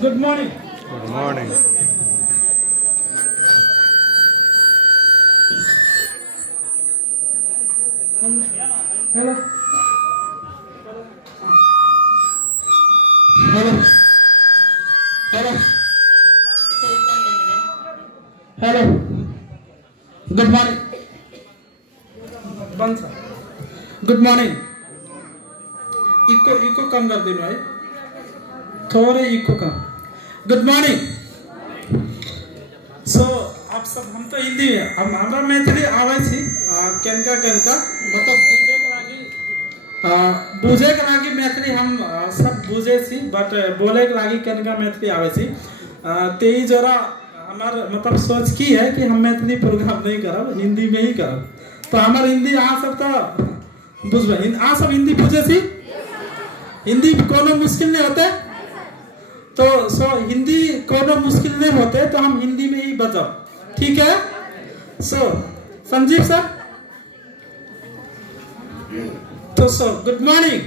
Good morning. Good morning. Hello. Hello. Hello. Hello. Good morning. One sir. Good morning. Echo कम कर दे भाई, थोड़े इको कम. Good morning. सो आप सब, हम तो हिंदी हमारा मैथिली आवे छी केनका मतलब बुझे के लागी मैथिली हम सब बुझे छी, बट बोले के लागी केनका मैथिली आवे छी. तेई जरा हमार मतलब सोच की है कि हम मैथिली प्रोग्राम नहीं करब, हिंदी में ही करब. तो हमार हिंदी आ सब तो बुझबे, आ सब हिंदी बुझे छी. हिंदी कोनो मुश्किल नहीं होते, तो हिंदी कोनो मुश्किल नहीं होते, तो हम हिंदी में ही बताओ, ठीक है. संजीव सर, तो गुड मॉर्निंग.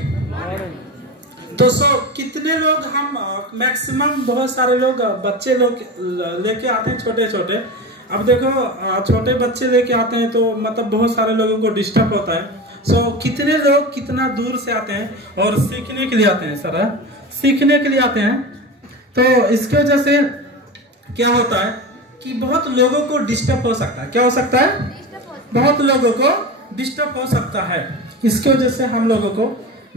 तो कितने लोग हम मैक्सिमम बहुत सारे लोग बच्चे लोग लेके आते हैं छोटे छोटे. अब देखो छोटे बच्चे लेके आते हैं तो मतलब बहुत सारे लोगों को डिस्टर्ब होता है. कितने लोग कितना दूर से आते हैं और सीखने के लिए आते हैं. सर सीखने के लिए आते हैं, तो इसके वजह से क्या होता है कि बहुत लोगों को डिस्टर्ब हो सकता है. क्या हो सकता है? बहुत लोगों को डिस्टर्ब हो सकता है. इसके वजह से हम लोगों को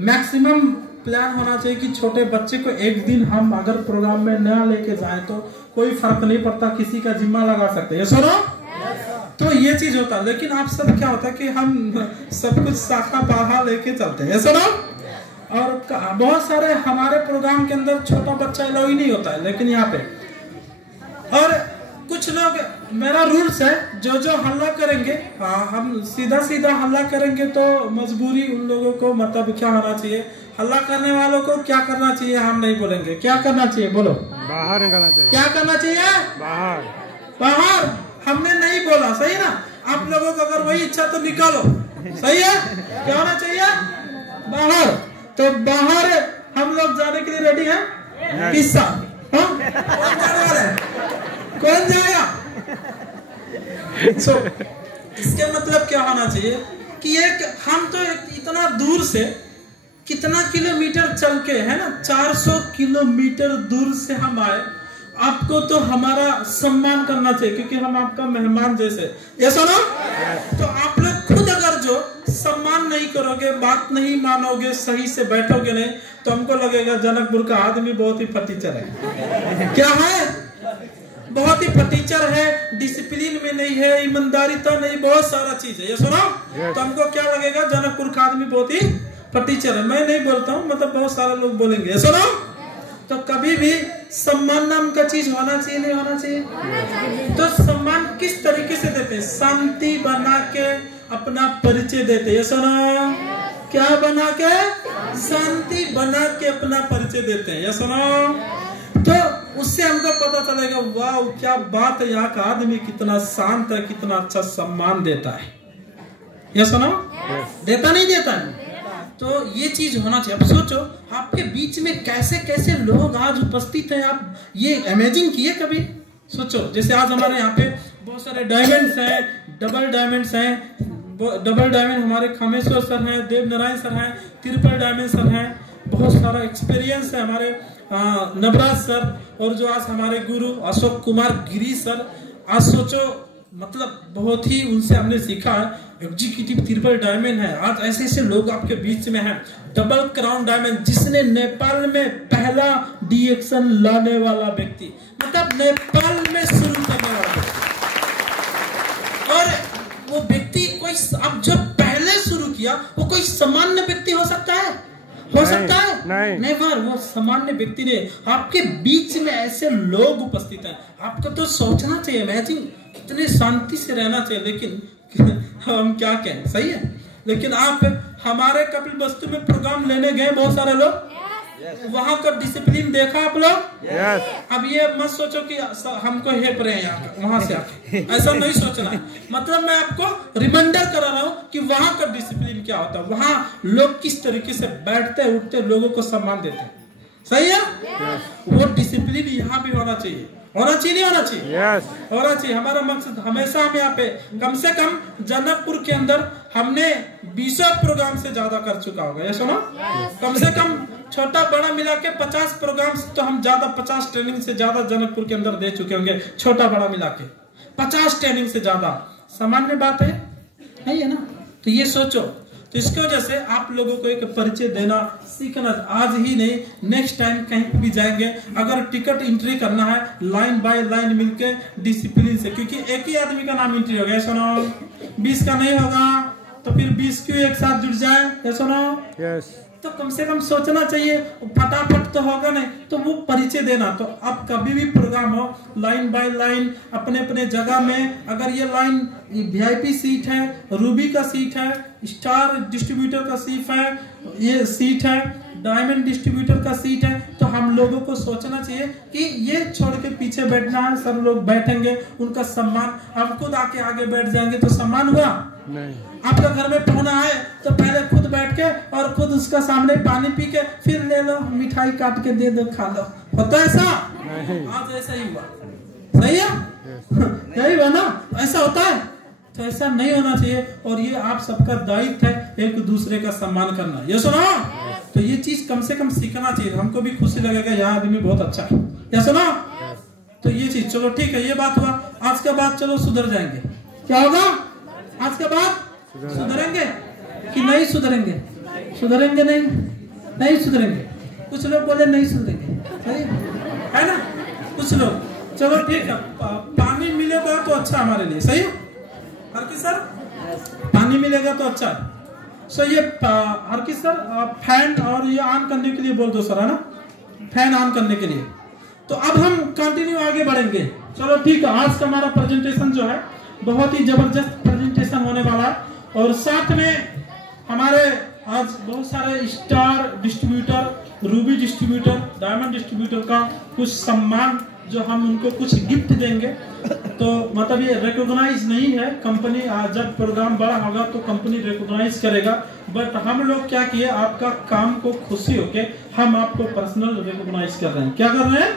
मैक्सिमम प्लान होना चाहिए कि छोटे बच्चे को एक दिन हम अगर प्रोग्राम में न लेके जाएं तो कोई फर्क नहीं पड़ता, किसी का जिम्मा लगा सकते हैं. सुनो, तो ये चीज होता है. लेकिन आप सब क्या होता है कि हम सब कुछ शाखा पाहा लेके चलते हैं. सुनो, और बहुत सारे हमारे प्रोग्राम के अंदर छोटा बच्चा अलाउ ही नहीं होता है, लेकिन यहाँ पे और कुछ लोग, मेरा रूल्स है, जो हल्ला करेंगे, हम सीधा हल्ला करेंगे तो मजबूरी उन लोगों को मतलब क्या होना चाहिए, हल्ला करने वालों को क्या करना चाहिए हम नहीं बोलेंगे. क्या करना चाहिए बोलो? बाहर निकलना चाहिए. क्या करना चाहिए? बाहर. हमने नहीं बोला, सही ना? आप लोगों को अगर वही इच्छा तो निकालो, सही है. क्या होना चाहिए? बाहर. तो बाहर हम लोग जाने के लिए रेडी हैं? किस्सा कौन जाने वाला है? कौन जाएगा? इसके मतलब क्या होना चाहिए कि हम तो इतना दूर से, कितना किलोमीटर चल के, है ना, 400 किलोमीटर दूर से हम आए. आपको तो हमारा सम्मान करना चाहिए क्योंकि हम आपका मेहमान जैसे. ये सुनो, तो आप लोग खुद अगर जो सम्मान नहीं करोगे, बात नहीं मानोगे, सही से बैठोगे नहीं, तो हमको लगेगा जनकपुर का आदमी बहुत ही फटीचर है. क्या है? बहुत ही फटीचर है, डिसिप्लिन में नहीं है, ईमानदारीता नहीं, बहुत सारा चीज है. ये सुनो, तो हमको क्या लगेगा, जनकपुर का आदमी बहुत ही फटीचर है. मैं नहीं बोलता हूँ, मतलब बहुत सारे लोग बोलेंगे. ये सुनो, तो कभी भी सम्मान नाम का चीज होना चाहिए, नहीं होना चाहिए? तो सम्मान किस तरीके से देते हैं? शांति बना के अपना परिचय देते हैं. ये सुनो, क्या बना के? शांति बना के अपना परिचय देते हैं. ये सुनो, तो उससे हमको पता चलेगा, वाह क्या बात है, यहाँ का आदमी कितना शांत है, कितना अच्छा सम्मान देता है. ये सुनो, देता नहीं देता है? तो ये चीज होना चाहिए. अब सोचो आपके बीच में कैसे कैसे लोग आज उपस्थित हैं. आप ये इमेजिन किए कभी? सोचो, जैसे आज हमारे यहाँ पे बहुत सारे डायमंड्स हैं, डबल डायमंड्स हैं. डबल डायमंड हमारे खामेश्वर सर हैं, देव नारायण सर हैं, ट्रिपल डायमंड सर हैं. बहुत सारा एक्सपीरियंस है हमारे नवराज सर, और जो आज हमारे गुरु अशोक कुमार गिरी सर. आज सोचो, मतलब बहुत ही उनसे हमने सीखा है. एग्जीक्यूटिव ट्रिपल डायमंड है. आज ऐसे ऐसे लोग आपके बीच में हैं. डबल क्राउन डायमंड, जिसने नेपाल में पहला डीएक्शन लाने वाला व्यक्ति, मतलब नेपाल में शुरू करने वाला व्यक्ति. और वो व्यक्ति कोई, अब जो पहले शुरू किया, वो कोई सामान्य व्यक्ति हो सकता है? हो सकता है? नहीं. वो सामान्य व्यक्ति ने, आपके बीच में ऐसे लोग उपस्थित हैं. आपको तो सोचना चाहिए, इमेजिन, कितने शांति से रहना चाहिए. लेकिन हम क्या कहें, सही है. लेकिन आप हमारे कपिल वस्तु में प्रोग्राम लेने गए, बहुत सारे लोग, वहां का डिसिप्लिन देखा आप लोग? अब ये मत सोचो कि हमको हेप रहे हैं वहां से आके, ऐसा नहीं सोचना. मतलब मैं आपको रिमाइंडर करा रहा हूँ कि वहां का डिसिप्लिन क्या होता है, वहां लोग किस तरीके से बैठते उठते, लोगों को सम्मान देते हैं. सही है? वो डिसिप्लिन डिसिप्लिन यहाँ भी होना चाहिए। होना चाहिए नहीं होना चाहिए? yes. होना चाहिए। हमारा मकसद हमेशा हम यहाँ पे कम से कम जनकपुर के अंदर हमने 20 प्रोग्राम से ज्यादा कर चुका होगा, ये सुनो। कम से कम छोटा बड़ा मिला के 50 प्रोग्राम तो हम ज्यादा 50 ट्रेनिंग से ज्यादा जनकपुर के अंदर दे चुके होंगे। छोटा बड़ा मिला के 50 ट्रेनिंग से ज्यादा सामान्य बात है ना। तो ये सोचो, तो इसकी वजह से आप लोगों को एक परिचय देना सीखना, आज ही नहीं नेक्स्ट टाइम कहीं भी जाएंगे अगर टिकट एंट्री करना है लाइन बाय लाइन मिलके डिसिप्लिन से, क्योंकि एक ही आदमी का नाम एंट्री हो गया, सुनो 20 का नहीं होगा तो फिर 20 क्यों एक साथ जुड़ जाए, ये सुनो। yes. तो कम से कम सोचना चाहिए, फटाफट तो होगा नहीं, तो वो परिचय देना। तो अब कभी भी प्रोग्राम हो लाइन बाय लाइन अपने अपने जगह में, अगर ये लाइन वीआईपी सीट है, रूबी का सीट है, स्टार डिस्ट्रीब्यूटर का सीट है, ये सीट है, डायमंड डिस्ट्रीब्यूटर का सीट है, तो हम लोगों को सोचना चाहिए कि ये छोड़ के पीछे बैठना है, सब लोग बैठेंगे उनका सम्मान, हम खुद आके आगे बैठ जाएंगे तो सम्मान हुआ नहीं। आपका घर में पहुना है तो पहले खुद बैठ के और खुद उसका सामने पानी पी के फिर ले लो, मिठाई काट के दे दो, खा लो, होता है ऐसा? आज ऐसा ही हुआ, सही है? यही हुआ ना, ऐसा होता है? तो ऐसा नहीं होना चाहिए। और ये आप सबका दायित्व है एक दूसरे का सम्मान करना, ये सुनो। तो ये चीज कम से कम सीखना चाहिए, हमको भी खुशी लगेगा यहाँ आदमी बहुत अच्छा है, ये सुनो। तो ये चीज चलो ठीक है, ये बात हुआ। आज के बाद चलो सुधर जाएंगे, क्या होगा आज के बाद? सुधरेंगे कि नहीं सुधरेंगे? सुधरेंगे नहीं सुधरेंगे। कुछ लोग बोले नहीं सुधरेंगे, सही है ना? कुछ लोग चलो ठीक है, पानी मिलेगा तो अच्छा हमारे लिए, सही है हर की सर? पानी मिलेगा तो अच्छा है। सो ये हर की सर फैन और ये ऑन करने के लिए बोल दो सर, है ना? फैन ऑन करने के लिए। तो अब हम कंटिन्यू आगे बढ़ेंगे, चलो ठीक है। आज का हमारा प्रेजेंटेशन जो है बहुत ही जबरदस्त प्रेजेंटेशन होने वाला है, और साथ में हमारे आज बहुत सारे star distributor, Ruby distributor, diamond distributor का कुछ सम्मान जो हम उनको कुछ गिफ्ट देंगे। तो मतलब ये रिकॉग्नाइज नहीं है, कंपनी जब प्रोग्राम बड़ा होगा तो कंपनी रिकॉग्नाइज करेगा, बट हम लोग क्या किए, आपका काम को खुशी होके हम आपको पर्सनल रिकॉग्नाइज कर रहे हैं। क्या कर रहे हैं?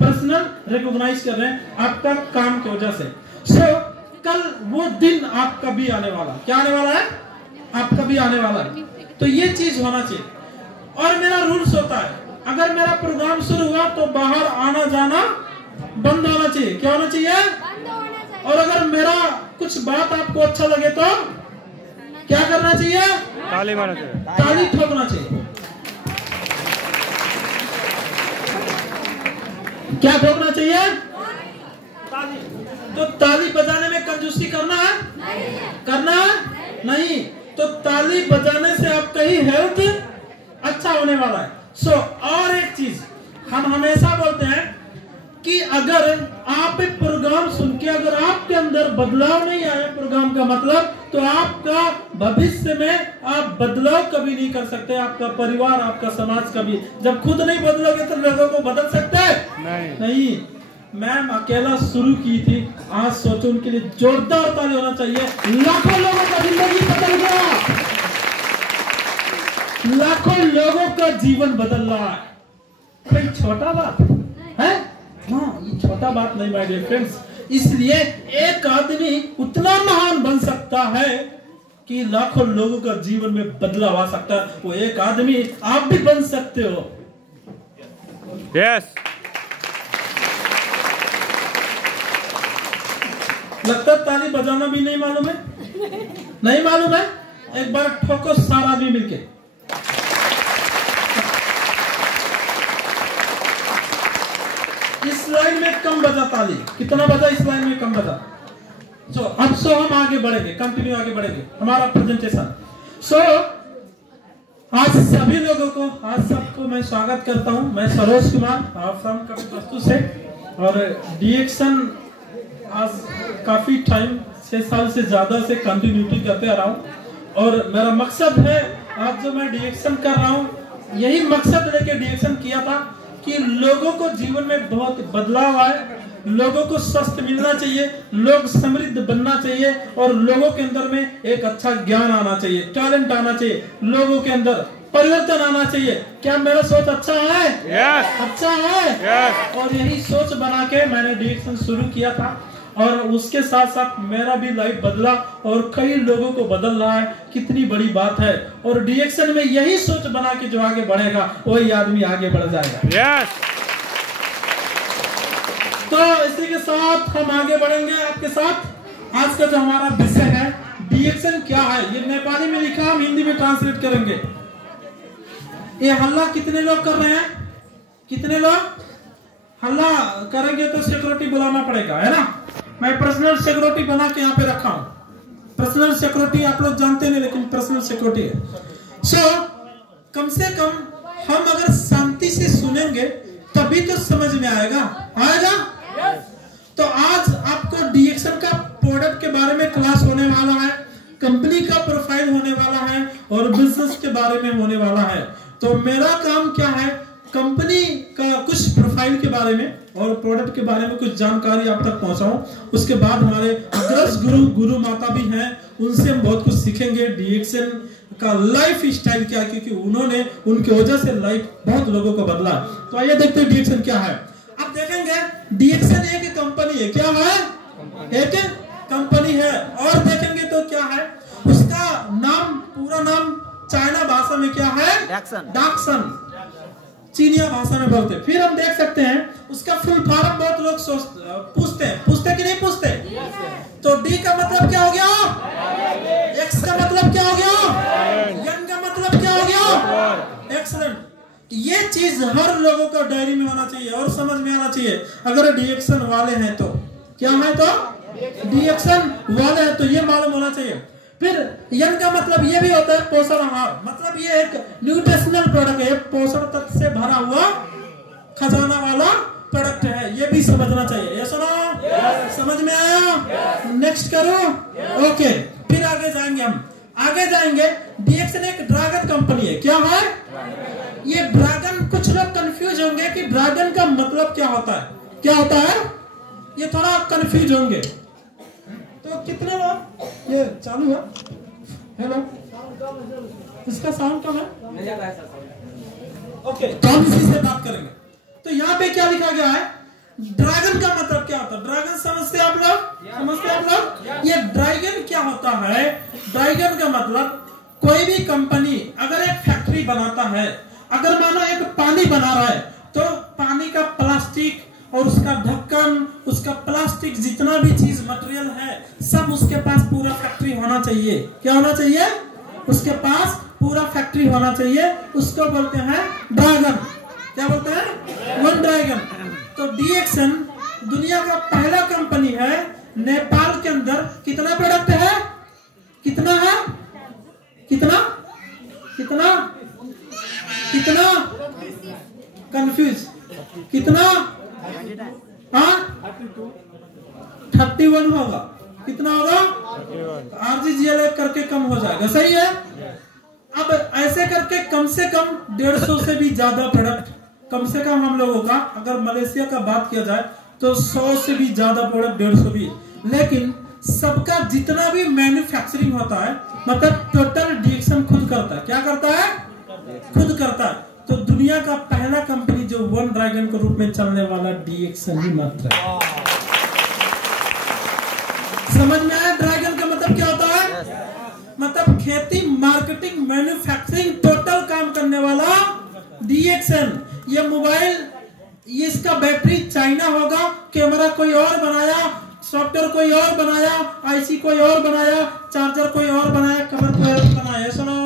पर्सनल रिकॉग्नाइज कर रहे हैं आपका काम की वजह से। सो कल वो दिन आपका भी आने वाला, क्या आने वाला है? आपका भी आने वाला है। तो ये चीज होना चाहिए। और मेरा रूल्स होता है, अगर मेरा प्रोग्राम शुरू हुआ तो बाहर आना जाना बंद होना चाहिए। क्या होना चाहिए? और अगर मेरा कुछ बात आपको अच्छा लगे तो क्या करना चाहिए? ताली मारना चाहिए, ताली ठोकना चाहिए। क्या ठोकना चाहिए? तो ताली बजाने में कंजूसी करना है? करना है? नहीं। तो ताली बजाने से आपका ही हेल्थ अच्छा होने वाला है। सो और एक चीज हम हमेशा बोलते हैं कि अगर आप एक प्रोग्राम सुन के अगर आपके अंदर बदलाव नहीं आया प्रोग्राम का मतलब, तो आपका भविष्य में आप बदलाव कभी नहीं कर सकते। आपका परिवार, आपका समाज कभी, जब खुद नहीं बदलोगे तो लोगों को बदल सकते हैं? नहीं। मैम अकेला शुरू की थी, आज सोचो उनके लिए जोरदार ताली होना चाहिए। लाखों लोगों का जिंदगी बदल गया, लाखों लोगों का जीवन बदल रहा है। कोई छोटा बात है? हाँ, ये छोटा बात नहीं माय डियर फ्रेंड्स। इसलिए एक आदमी उतना महान बन सकता है कि लाखों लोगों का जीवन में बदलाव आ सकता है। वो एक आदमी आप भी बन सकते हो। यस। लगता है ताली बजाना भी नहीं मालूम है? नहीं मालूम है? एक बार ठोको सारा आदमी मिलके। इस लाइन में कम बजा ताली, कितना बजा? इस लाइन में कम बजा। अब हम आगे बढ़ेंगे, कंटिन्यू आगे बढ़ेंगे हमारा प्रेजेंटेशन। आज सभी लोगों को, आज सबको मैं स्वागत करता हूं। मैं सरोज कुमार फ्रॉम कपिलवस्तु से, और डीएक्शन आज काफी टाइम 6 साल से ज्यादा से कंटिन्यूटी करते आ रहा हूँ। और मेरा मकसद है, आज जो मैं डीएक्शन कर रहा हूँ, यही मकसद लेके डीएक्शन किया था कि लोगों को जीवन में बहुत बदलाव आए, लोगों को स्वस्थ मिलना चाहिए, लोग समृद्ध बनना चाहिए, और लोगों के अंदर में एक अच्छा ज्ञान आना चाहिए, टैलेंट आना चाहिए लोगों के अंदर। परिवर्तन आना चाहिए। क्या मेरा सोच अच्छा है? Yes. अच्छा है। Yes. और यही सोच बना के मैंने डीएक्शन शुरू किया था और उसके साथ साथ मेरा भी लाइफ बदला और कई लोगों को बदल रहा है। कितनी बड़ी बात है। और डीएक्शन में यही सोच बना के जो आगे बढ़ेगा वही आदमी आगे बढ़ जाएगा। Yes. तो इसी के साथ हम आगे बढ़ेंगे आपके साथ। आज का जो हमारा विषय है डीएक्शन क्या है, ये नेपाली में लिखा, हम हिंदी में ट्रांसलेट करेंगे। ये हल्ला कितने लोग कर रहे हैं? कितने लोग हल्ला करेंगे तो सिक्योरिटी बुलाना पड़ेगा, है ना। मैं पर्सनल सिक्योरिटी बना के यहाँ पे रखा हूँ। पर्सनल सिक्योरिटी आप लोग जानते नहीं, लेकिन पर्सनल सिक्योरिटी है। सो कम से कम हम अगर शांति से सुनेंगे तभी तो समझ में आएगा। तो आज आपको डीएक्शन का प्रोडक्ट के बारे में क्लास होने वाला है, कंपनी का प्रोफाइल होने वाला है और बिजनेस के बारे में होने वाला है। तो मेरा काम क्या है, कंपनी का कुछ प्रोफाइल के बारे में और प्रोडक्ट के बारे में कुछ जानकारी आप तक पहुंचाऊं। उसके बाद हमारे अग्रज गुरु माता भी हैं, उनसे हम बहुत कुछ सीखेंगे। डीएक्शन का लाइफ स्टाइल क्या है, क्योंकि उन्होंने उनके वजह से लाइफ बहुत लोगों को बदला। तो आइए देखते हैं डीएक्शन क्या है। आप देखेंगे डीएक्शन एक कंपनी है। क्या है? एक कंपनी है। और देखेंगे तो क्या है, उसका नाम, पूरा नाम चाइना भाषा में क्या है? डाक्सन, चीनिया भाषा में बोलते। फिर हम देख सकते हैं उसका फुल फॉर्म बहुत लोग पूछते कि नहीं पूछते। तो डी का मतलब क्या हो गया? एक्स का मतलब क्या हो गया? एन का मतलब क्या हो गया? एक्सलेंट। ये चीज हर लोगों का डायरी में होना चाहिए और समझ में आना चाहिए। अगर डीएक्शन वाले हैं तो क्या है, तो डीएक्शन वाले हैं तो ये मालूम होना चाहिए। फिर यन का मतलब ये भी होता है पोषण आहार, मतलब ये एक न्यूट्रिशनल प्रोडक्ट है, पोषण तत्व से भरा हुआ खजाना वाला प्रोडक्ट है, ये भी समझना चाहिए। ये सुनो, समझ में आया? नेक्स्ट करो। ओके, फिर आगे जाएंगे हम। आगे जाएंगे, डीएक्शन एक ड्रैगन कंपनी है। क्या है ये ड्रैगन? कुछ लोग कंफ्यूज होंगे कि ड्रैगन का मतलब क्या होता है, क्या होता है, ये थोड़ा कंफ्यूज होंगे। तो कितने लोग ये चालू है? हेलो, इसका साउंड कम है? ओके, तो हम इसी से बात करेंगे। तो यहाँ पे क्या लिखा गया है, ड्रैगन का मतलब क्या होता है? ड्रैगन समझते आप लोग? समझते आप लोग? ये ड्रैगन क्या होता है? ड्रैगन का मतलब कोई भी कंपनी अगर एक फैक्ट्री बनाता है, अगर मानो एक पानी बना रहा है, तो पानी का प्लास्टिक और उसका ढक्कन, उसका प्लास्टिक, जितना भी चीज मटेरियल है, सब उसके पास पूरा फैक्ट्री होना चाहिए। क्या होना चाहिए? उसके पास पूरा फैक्ट्री होना चाहिए। उसको बोलते हैं ड्रैगन। क्या बोलते हैं? One dragon. तो डीएक्शन दुनिया का पहला कंपनी है। नेपाल के अंदर कितना प्रोडक्ट है? कितना है? कितना कितना कितना कंफ्यूज? कितना? हाँ, 31 होगा। कितना होगा? आरजीजीएल करके कम हो जाएगा। सही है। अब ऐसे करके कम से कम 150 से भी ज्यादा प्रोडक्ट, कम से कम हम लोगों का, अगर मलेशिया का बात किया जाए तो 100 से भी ज्यादा प्रोडक्ट, 150 भी। लेकिन सबका जितना भी मैन्युफैक्चरिंग होता है, मतलब टोटल डीएक्शन खुद करता है। क्या करता है? खुद करता है। तो दुनिया का पहला कंपनी जो वन ड्रैगन के रूप में चलने वाला डीएक्शन ही मात्र है। समझ में आया? ड्रैगन का मतलब क्या होता है? मतलब खेती, मार्केटिंग, मैन्युफैक्चरिंग, टोटल काम करने वाला डीएक्शन। ये मोबाइल, ये इसका बैटरी चाइना होगा, कैमरा कोई और बनाया, सॉफ्टवेयर कोई और बनाया, आईसी कोई और बनाया, चार्जर कोई और बनाया, कवर कोई और बनाया। सुनो,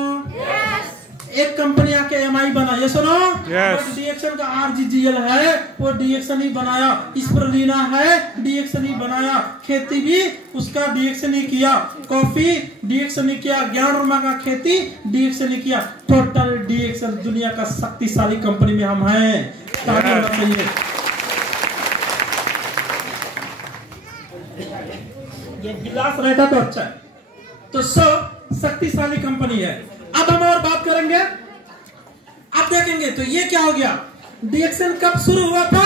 एक कंपनी आके एमआई बना, ये सुनो, डीएक्शन का आरजीजीएल है, वो डीएक्शन ही बनाया। स्प्रुलिना है, डीएक्शन ही बनाया। खेती भी उसका डीएक्शन ही किया। कॉफी डीएक्शन ही किया। ज्ञान का खेती डीएक्शन ही किया। टोटल डीएक्शन दुनिया का शक्तिशाली कंपनी में हम हैं। ताकि होना चाहिए। ये गिलास रहता तो अच्छा है। तो सब शक्तिशाली कंपनी है। अब हम और बात करेंगे। अब देखेंगे तो ये क्या हो गया, डीएक्शन कब शुरू हुआ था?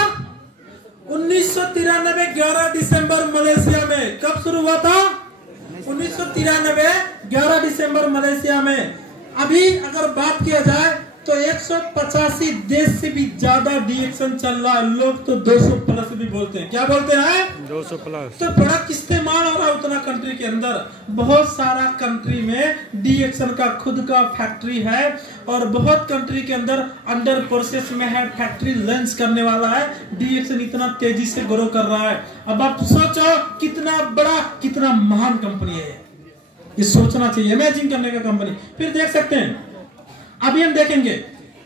1993 11 दिसंबर मलेशिया में। कब शुरू हुआ था? 1993 11 दिसंबर मलेशिया में। अभी अगर बात किया जाए तो 185 देश से भी ज्यादा डीएक्शन चल रहा है। लोग तो 200 प्लस भी बोलते हैं। क्या बोलते हैं? 200 प्लस। तो बड़ा इस्तेमाल हो रहा है उतना कंट्री के अंदर। बहुत सारा कंट्री में डीएक्शन का खुद का फैक्ट्री है और बहुत कंट्री के अंदर अंडर प्रोसेस में है, फैक्ट्री लॉन्च करने वाला है। डीएक्शन इतना तेजी से ग्रो कर रहा है। अब आप सोचो कितना बड़ा, कितना महान कंपनी है ये सोचना चाहिए, इमेजिन करने का कंपनी। फिर देख सकते हैं, अभी हम देखेंगे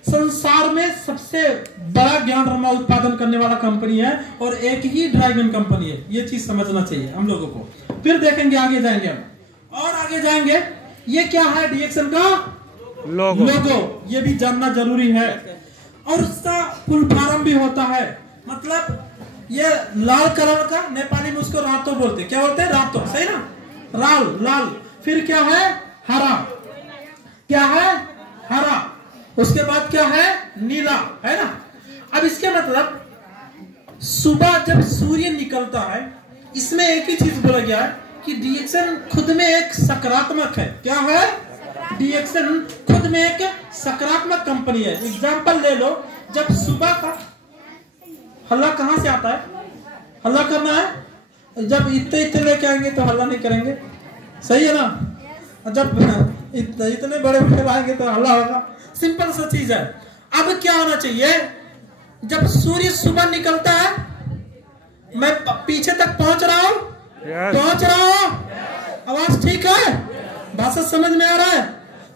संसार में सबसे बड़ा ज्ञान रमा उत्पादन करने वाला कंपनी है और एक ही ड्रैगन कंपनी है। ये चीज समझना चाहिए हम लोगों को। फिर देखेंगे, आगे जाएंगे हम और आगे जाएंगे। ये क्या है? डीएक्शन का लोगो। ये भी जानना जरूरी है। और उसका फुल फॉर्म भी होता है। मतलब ये लाल कलर का, नेपाली में उसको रातो बोलते हैं। क्या बोलते हैं? रातो, सही ना? लाल। फिर क्या है? हरा। क्या है? हरा। उसके बाद क्या है? नीला, है ना? अब इसके मतलब सुबह जब सूर्य निकलता है, इसमें एक ही चीज बोला गया है कि डीएक्शन खुद में एक सकारात्मक है। क्या है? डीएक्शन खुद में एक सकारात्मक कंपनी है। एग्जांपल ले लो, जब सुबह का हल्ला कहां से आता है? हल्ला करना है। जब इतने लेके आएंगे तो हल्ला नहीं करेंगे, सही है ना? जब इतने बड़े लाएंगे तो हल्ला होगा। सिंपल सा चीज है। अब क्या होना चाहिए? जब सूर्य सुबह निकलता है, मैं पीछे तक पहुंच रहा हूं, पहुंच रहा हूं, आवाज ठीक है? भाषा समझ में आ रहा है?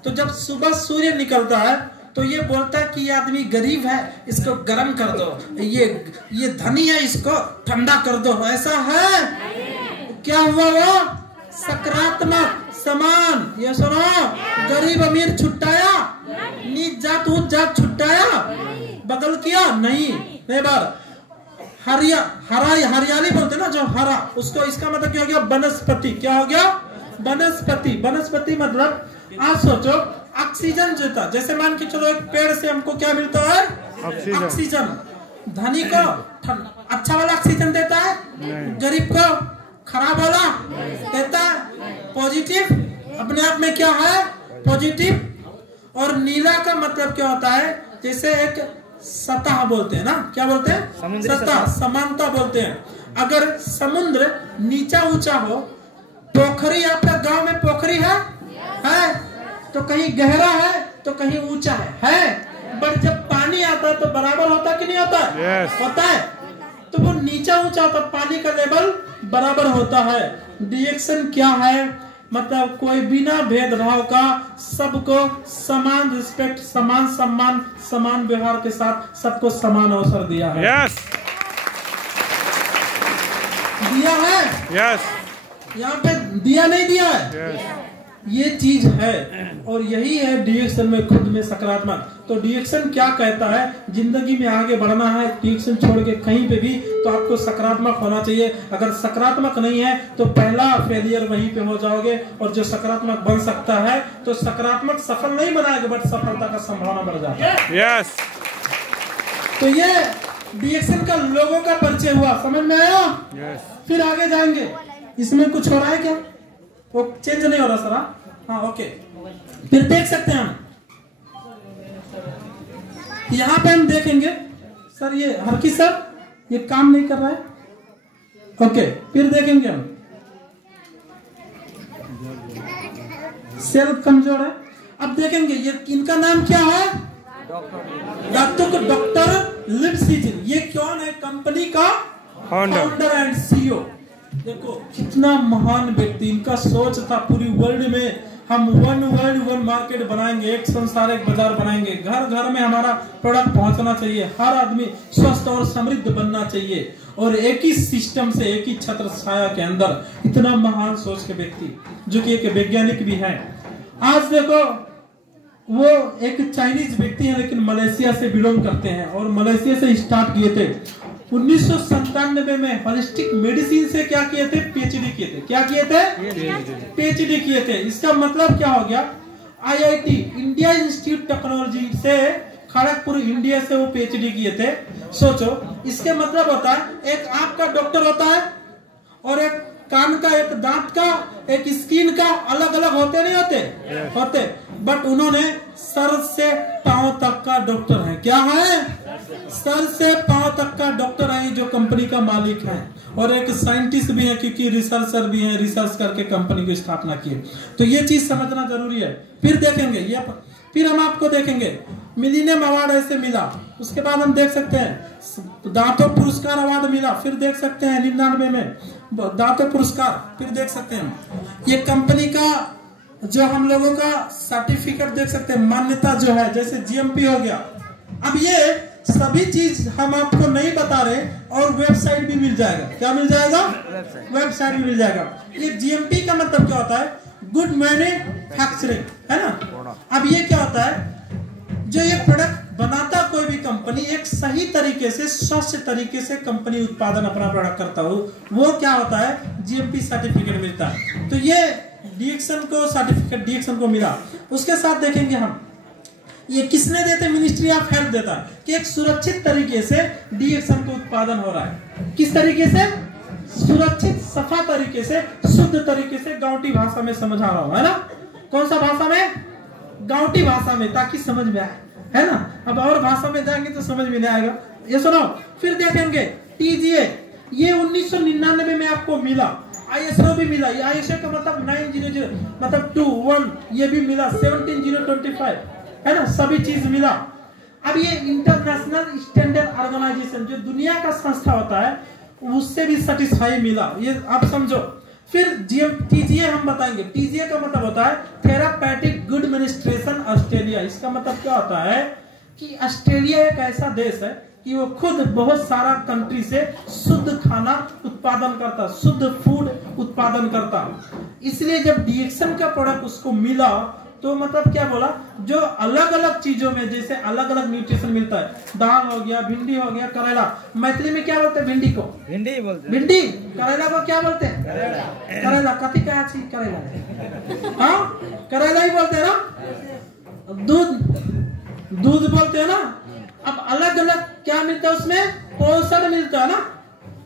तो जब सुबह सूर्य निकलता है तो ये बोलता है कि ये आदमी गरीब है, इसको गर्म कर दो, ये धनी है, इसको ठंडा कर दो। ऐसा है? क्या हुआ? वो सकारात्मक समान। ये सुनो, गरीब अमीर छुट्टाया, नीच जात ऊंच जात छुट्टाया, बदल किया नहीं। बार हरियाली बोलते ना, जो हरा, उसको इसका मतलब क्या हो गया? वनस्पति। क्या हो गया? वनस्पति। वनस्पति मतलब आप सोचो ऑक्सीजन देता। जैसे मान के चलो एक पेड़ से हमको क्या मिलता है? ऑक्सीजन। धनी को अच्छा वाला ऑक्सीजन देता है, गरीब को खराब वाला देता है। पॉजिटिव अपने आप में क्या है? पॉजिटिव। और नीला का मतलब क्या होता है? जैसे एक सतह बोलते हैं ना, क्या बोलते हैं? सतह, समानता बोलते हैं। अगर समुद्र नीचा ऊंचा हो, पोखरी, आपका गांव में पोखरी है? तो कहीं गहरा है तो कहीं ऊंचा है। बट जब पानी आता है तो बराबर होता कि नहीं होता? होता है। तो वो नीचा ऊंचा होता, पानी का लेवल बराबर होता है। डीएक्शन क्या है? मतलब कोई बिना भेदभाव का सबको समान रिस्पेक्ट, समान सम्मान, समान व्यवहार के साथ सबको समान अवसर दिया है। दिया है? यहाँ पे दिया नहीं दिया है? ये चीज है और यही है डीएक्शन में खुद में सकारात्मक। तो डीएक्शन क्या कहता है? जिंदगी में आगे बढ़ना है, डीएक्शन छोड़ के कहीं पे भी, तो आपको सकारात्मक होना चाहिए। अगर सकारात्मक नहीं है तो पहला फेलियर वहीं पे हो जाओगे। और जो सकारात्मक बन सकता है तो सकारात्मक सफल नहीं बनाएगा, बट सफलता का संभावना बढ़ जाता है। तो ये डीएक्शन का लोगों का परिचय हुआ, समझ में आया? फिर आगे जाएंगे। इसमें कुछ हो रहा है क्या? वो चेंज नहीं हो रहा सर? हाँ, ओके। फिर देख सकते हैं हम, यहाँ पे हम देखेंगे सर, ये हरकी सर ये काम नहीं कर रहा है। ओके, फिर देखेंगे हम सेल्फ कमजोर है। अब देखेंगे ये इनका नाम क्या है? डॉक्टर लिपसिजन। ये कौन है? कंपनी का फाउंडर एंड सीईओ। देखो कितना महान व्यक्ति। इनका सोच था पूरी वर्ल्ड में हम वन वर्ल्ड वन मार्केट बनाएंगे, एक संसार एक बाजार बनाएंगे, घर घर में हमारा प्रोडक्ट पहुंचना चाहिए, हर आदमी स्वस्थ और समृद्ध बनना चाहिए, और एक ही सिस्टम से, एक ही छत्र छाया के अंदर। इतना महान सोच के व्यक्ति जो कि एक वैज्ञानिक भी है। आज देखो वो एक चाइनीज व्यक्ति है लेकिन मलेशिया से बिलोंग करते हैं और मलेशिया से स्टार्ट किए थे। 1997 में होलिस्टिक मेडिसिन से क्या किए थे? पीएचडी किए थे। क्या किए थे? पीएचडी किए थे। इसका मतलब क्या हो गया? आईआईटी इंडिया इंस्टीट्यूट टेक्नोलॉजी से खड़गपुर इंडिया से वो पीएचडी किए थे। सोचो, इसके मतलब होता है एक आंख का डॉक्टर होता है और एक कान का, एक दांत का, एक स्किन का, अलग अलग होते नहीं होते? होते। बट उन्होंने सर से पांव तक का डॉक्टर है। क्या है? सर से पांव तक का डॉक्टर है जो कंपनी का मालिक है, और एक साइंटिस्ट भी है क्योंकि रिसर्चर भी है, रिसर्च करके कंपनी की स्थापना की। तो ये चीज समझना जरूरी है। फिर देखेंगे ये, फिर हम आपको देखेंगे मिलीनियम अवार्ड ऐसे मिला। उसके बाद हम देख सकते हैं दांतों पुरस्कार अवार्ड मिला। फिर देख सकते हैं 99 में दांतों पुरस्कार। फिर देख सकते हैं ये कंपनी का जो हम लोगों का सर्टिफिकेट देख सकते हैं, मान्यता जो है, जैसे जीएमपी हो गया। अब ये सभी चीज हम आपको नहीं बता रहे, और वेबसाइट भी मिल जाएगा। क्या मिल जाएगा? वेबसाइट भी मिल जाएगा। ये जीएमपी का मतलब क्या होता है? गुड मैन्युफैक्चरिंग, है ना। अब ये क्या होता है? जो ये प्रोडक्ट बनाता कोई भी कंपनी, एक सही तरीके से, स्वच्छ तरीके से कंपनी उत्पादन अपना प्रोडक्ट करता हो, वो क्या होता है? जीएमपी सर्टिफिकेट मिलता है। तो ये डीएक्सन को सर्टिफिकेट डीएक्सन को मिला। उसके साथ देखेंगे हम ये किसने देते? मिनिस्ट्री ऑफ हेल्थ देता है कि एक सुरक्षित तरीके से डीएक्सन का उत्पादन हो रहा है। किस तरीके से? सुरक्षित, सफा तरीके से, शुद्ध तरीके से, गांवटी भाषा में समझा रहा हूं, है ना। कौन सा भाषा में? गांवटी भाषा में, ताकि समझ में आए, है ना। अब और भाषा में जाएंगे तो समझ में नहीं आएगा। ये सुनो। फिर देखेंगे टीजीए, ये 1999 में आपको मिला। आईएसओ भी मिला। ये आईएसओ का मतलब 900 मतलब 21, ये भी मिला 17025, है ना। सभी चीज मिला। अब ये इंटरनेशनल स्टैंडर्ड ऑर्गेनाइजेशन जो दुनिया का संस्था होता है, उससे भी सेटिस्फाई मिला। ये आप समझो। फिर टीजीए हम बताएंगे। टीजीए का मतलब होता है थेरापेटिक गुड एडमिनिस्ट्रेशन ऑस्ट्रेलिया। इसका मतलब क्या होता है कि ऑस्ट्रेलिया एक ऐसा देश है कि वो खुद बहुत सारा कंट्री से शुद्ध खाना उत्पादन करता, शुद्ध फूड उत्पादन करता। इसलिए जब डीएक्सन का प्रोडक्ट उसको मिला तो मतलब क्या बोला, जो अलग अलग चीजों में जैसे अलग अलग न्यूट्रिशन मिलता है, दाल हो गया, भिंडी हो गया, करेला। मैथिली में क्या बोलते हैं? भिंडी को भिंडी बोलते हैं। भिंडी। करेला को क्या बोलते हैं? करेला। कथी का चीज? करेला। हाँ, करेला ही बोलते हैं ना। दूध बोलते हैं ना। अब अलग अलग क्या मिलता है उसमें? पोषण मिलता है ना,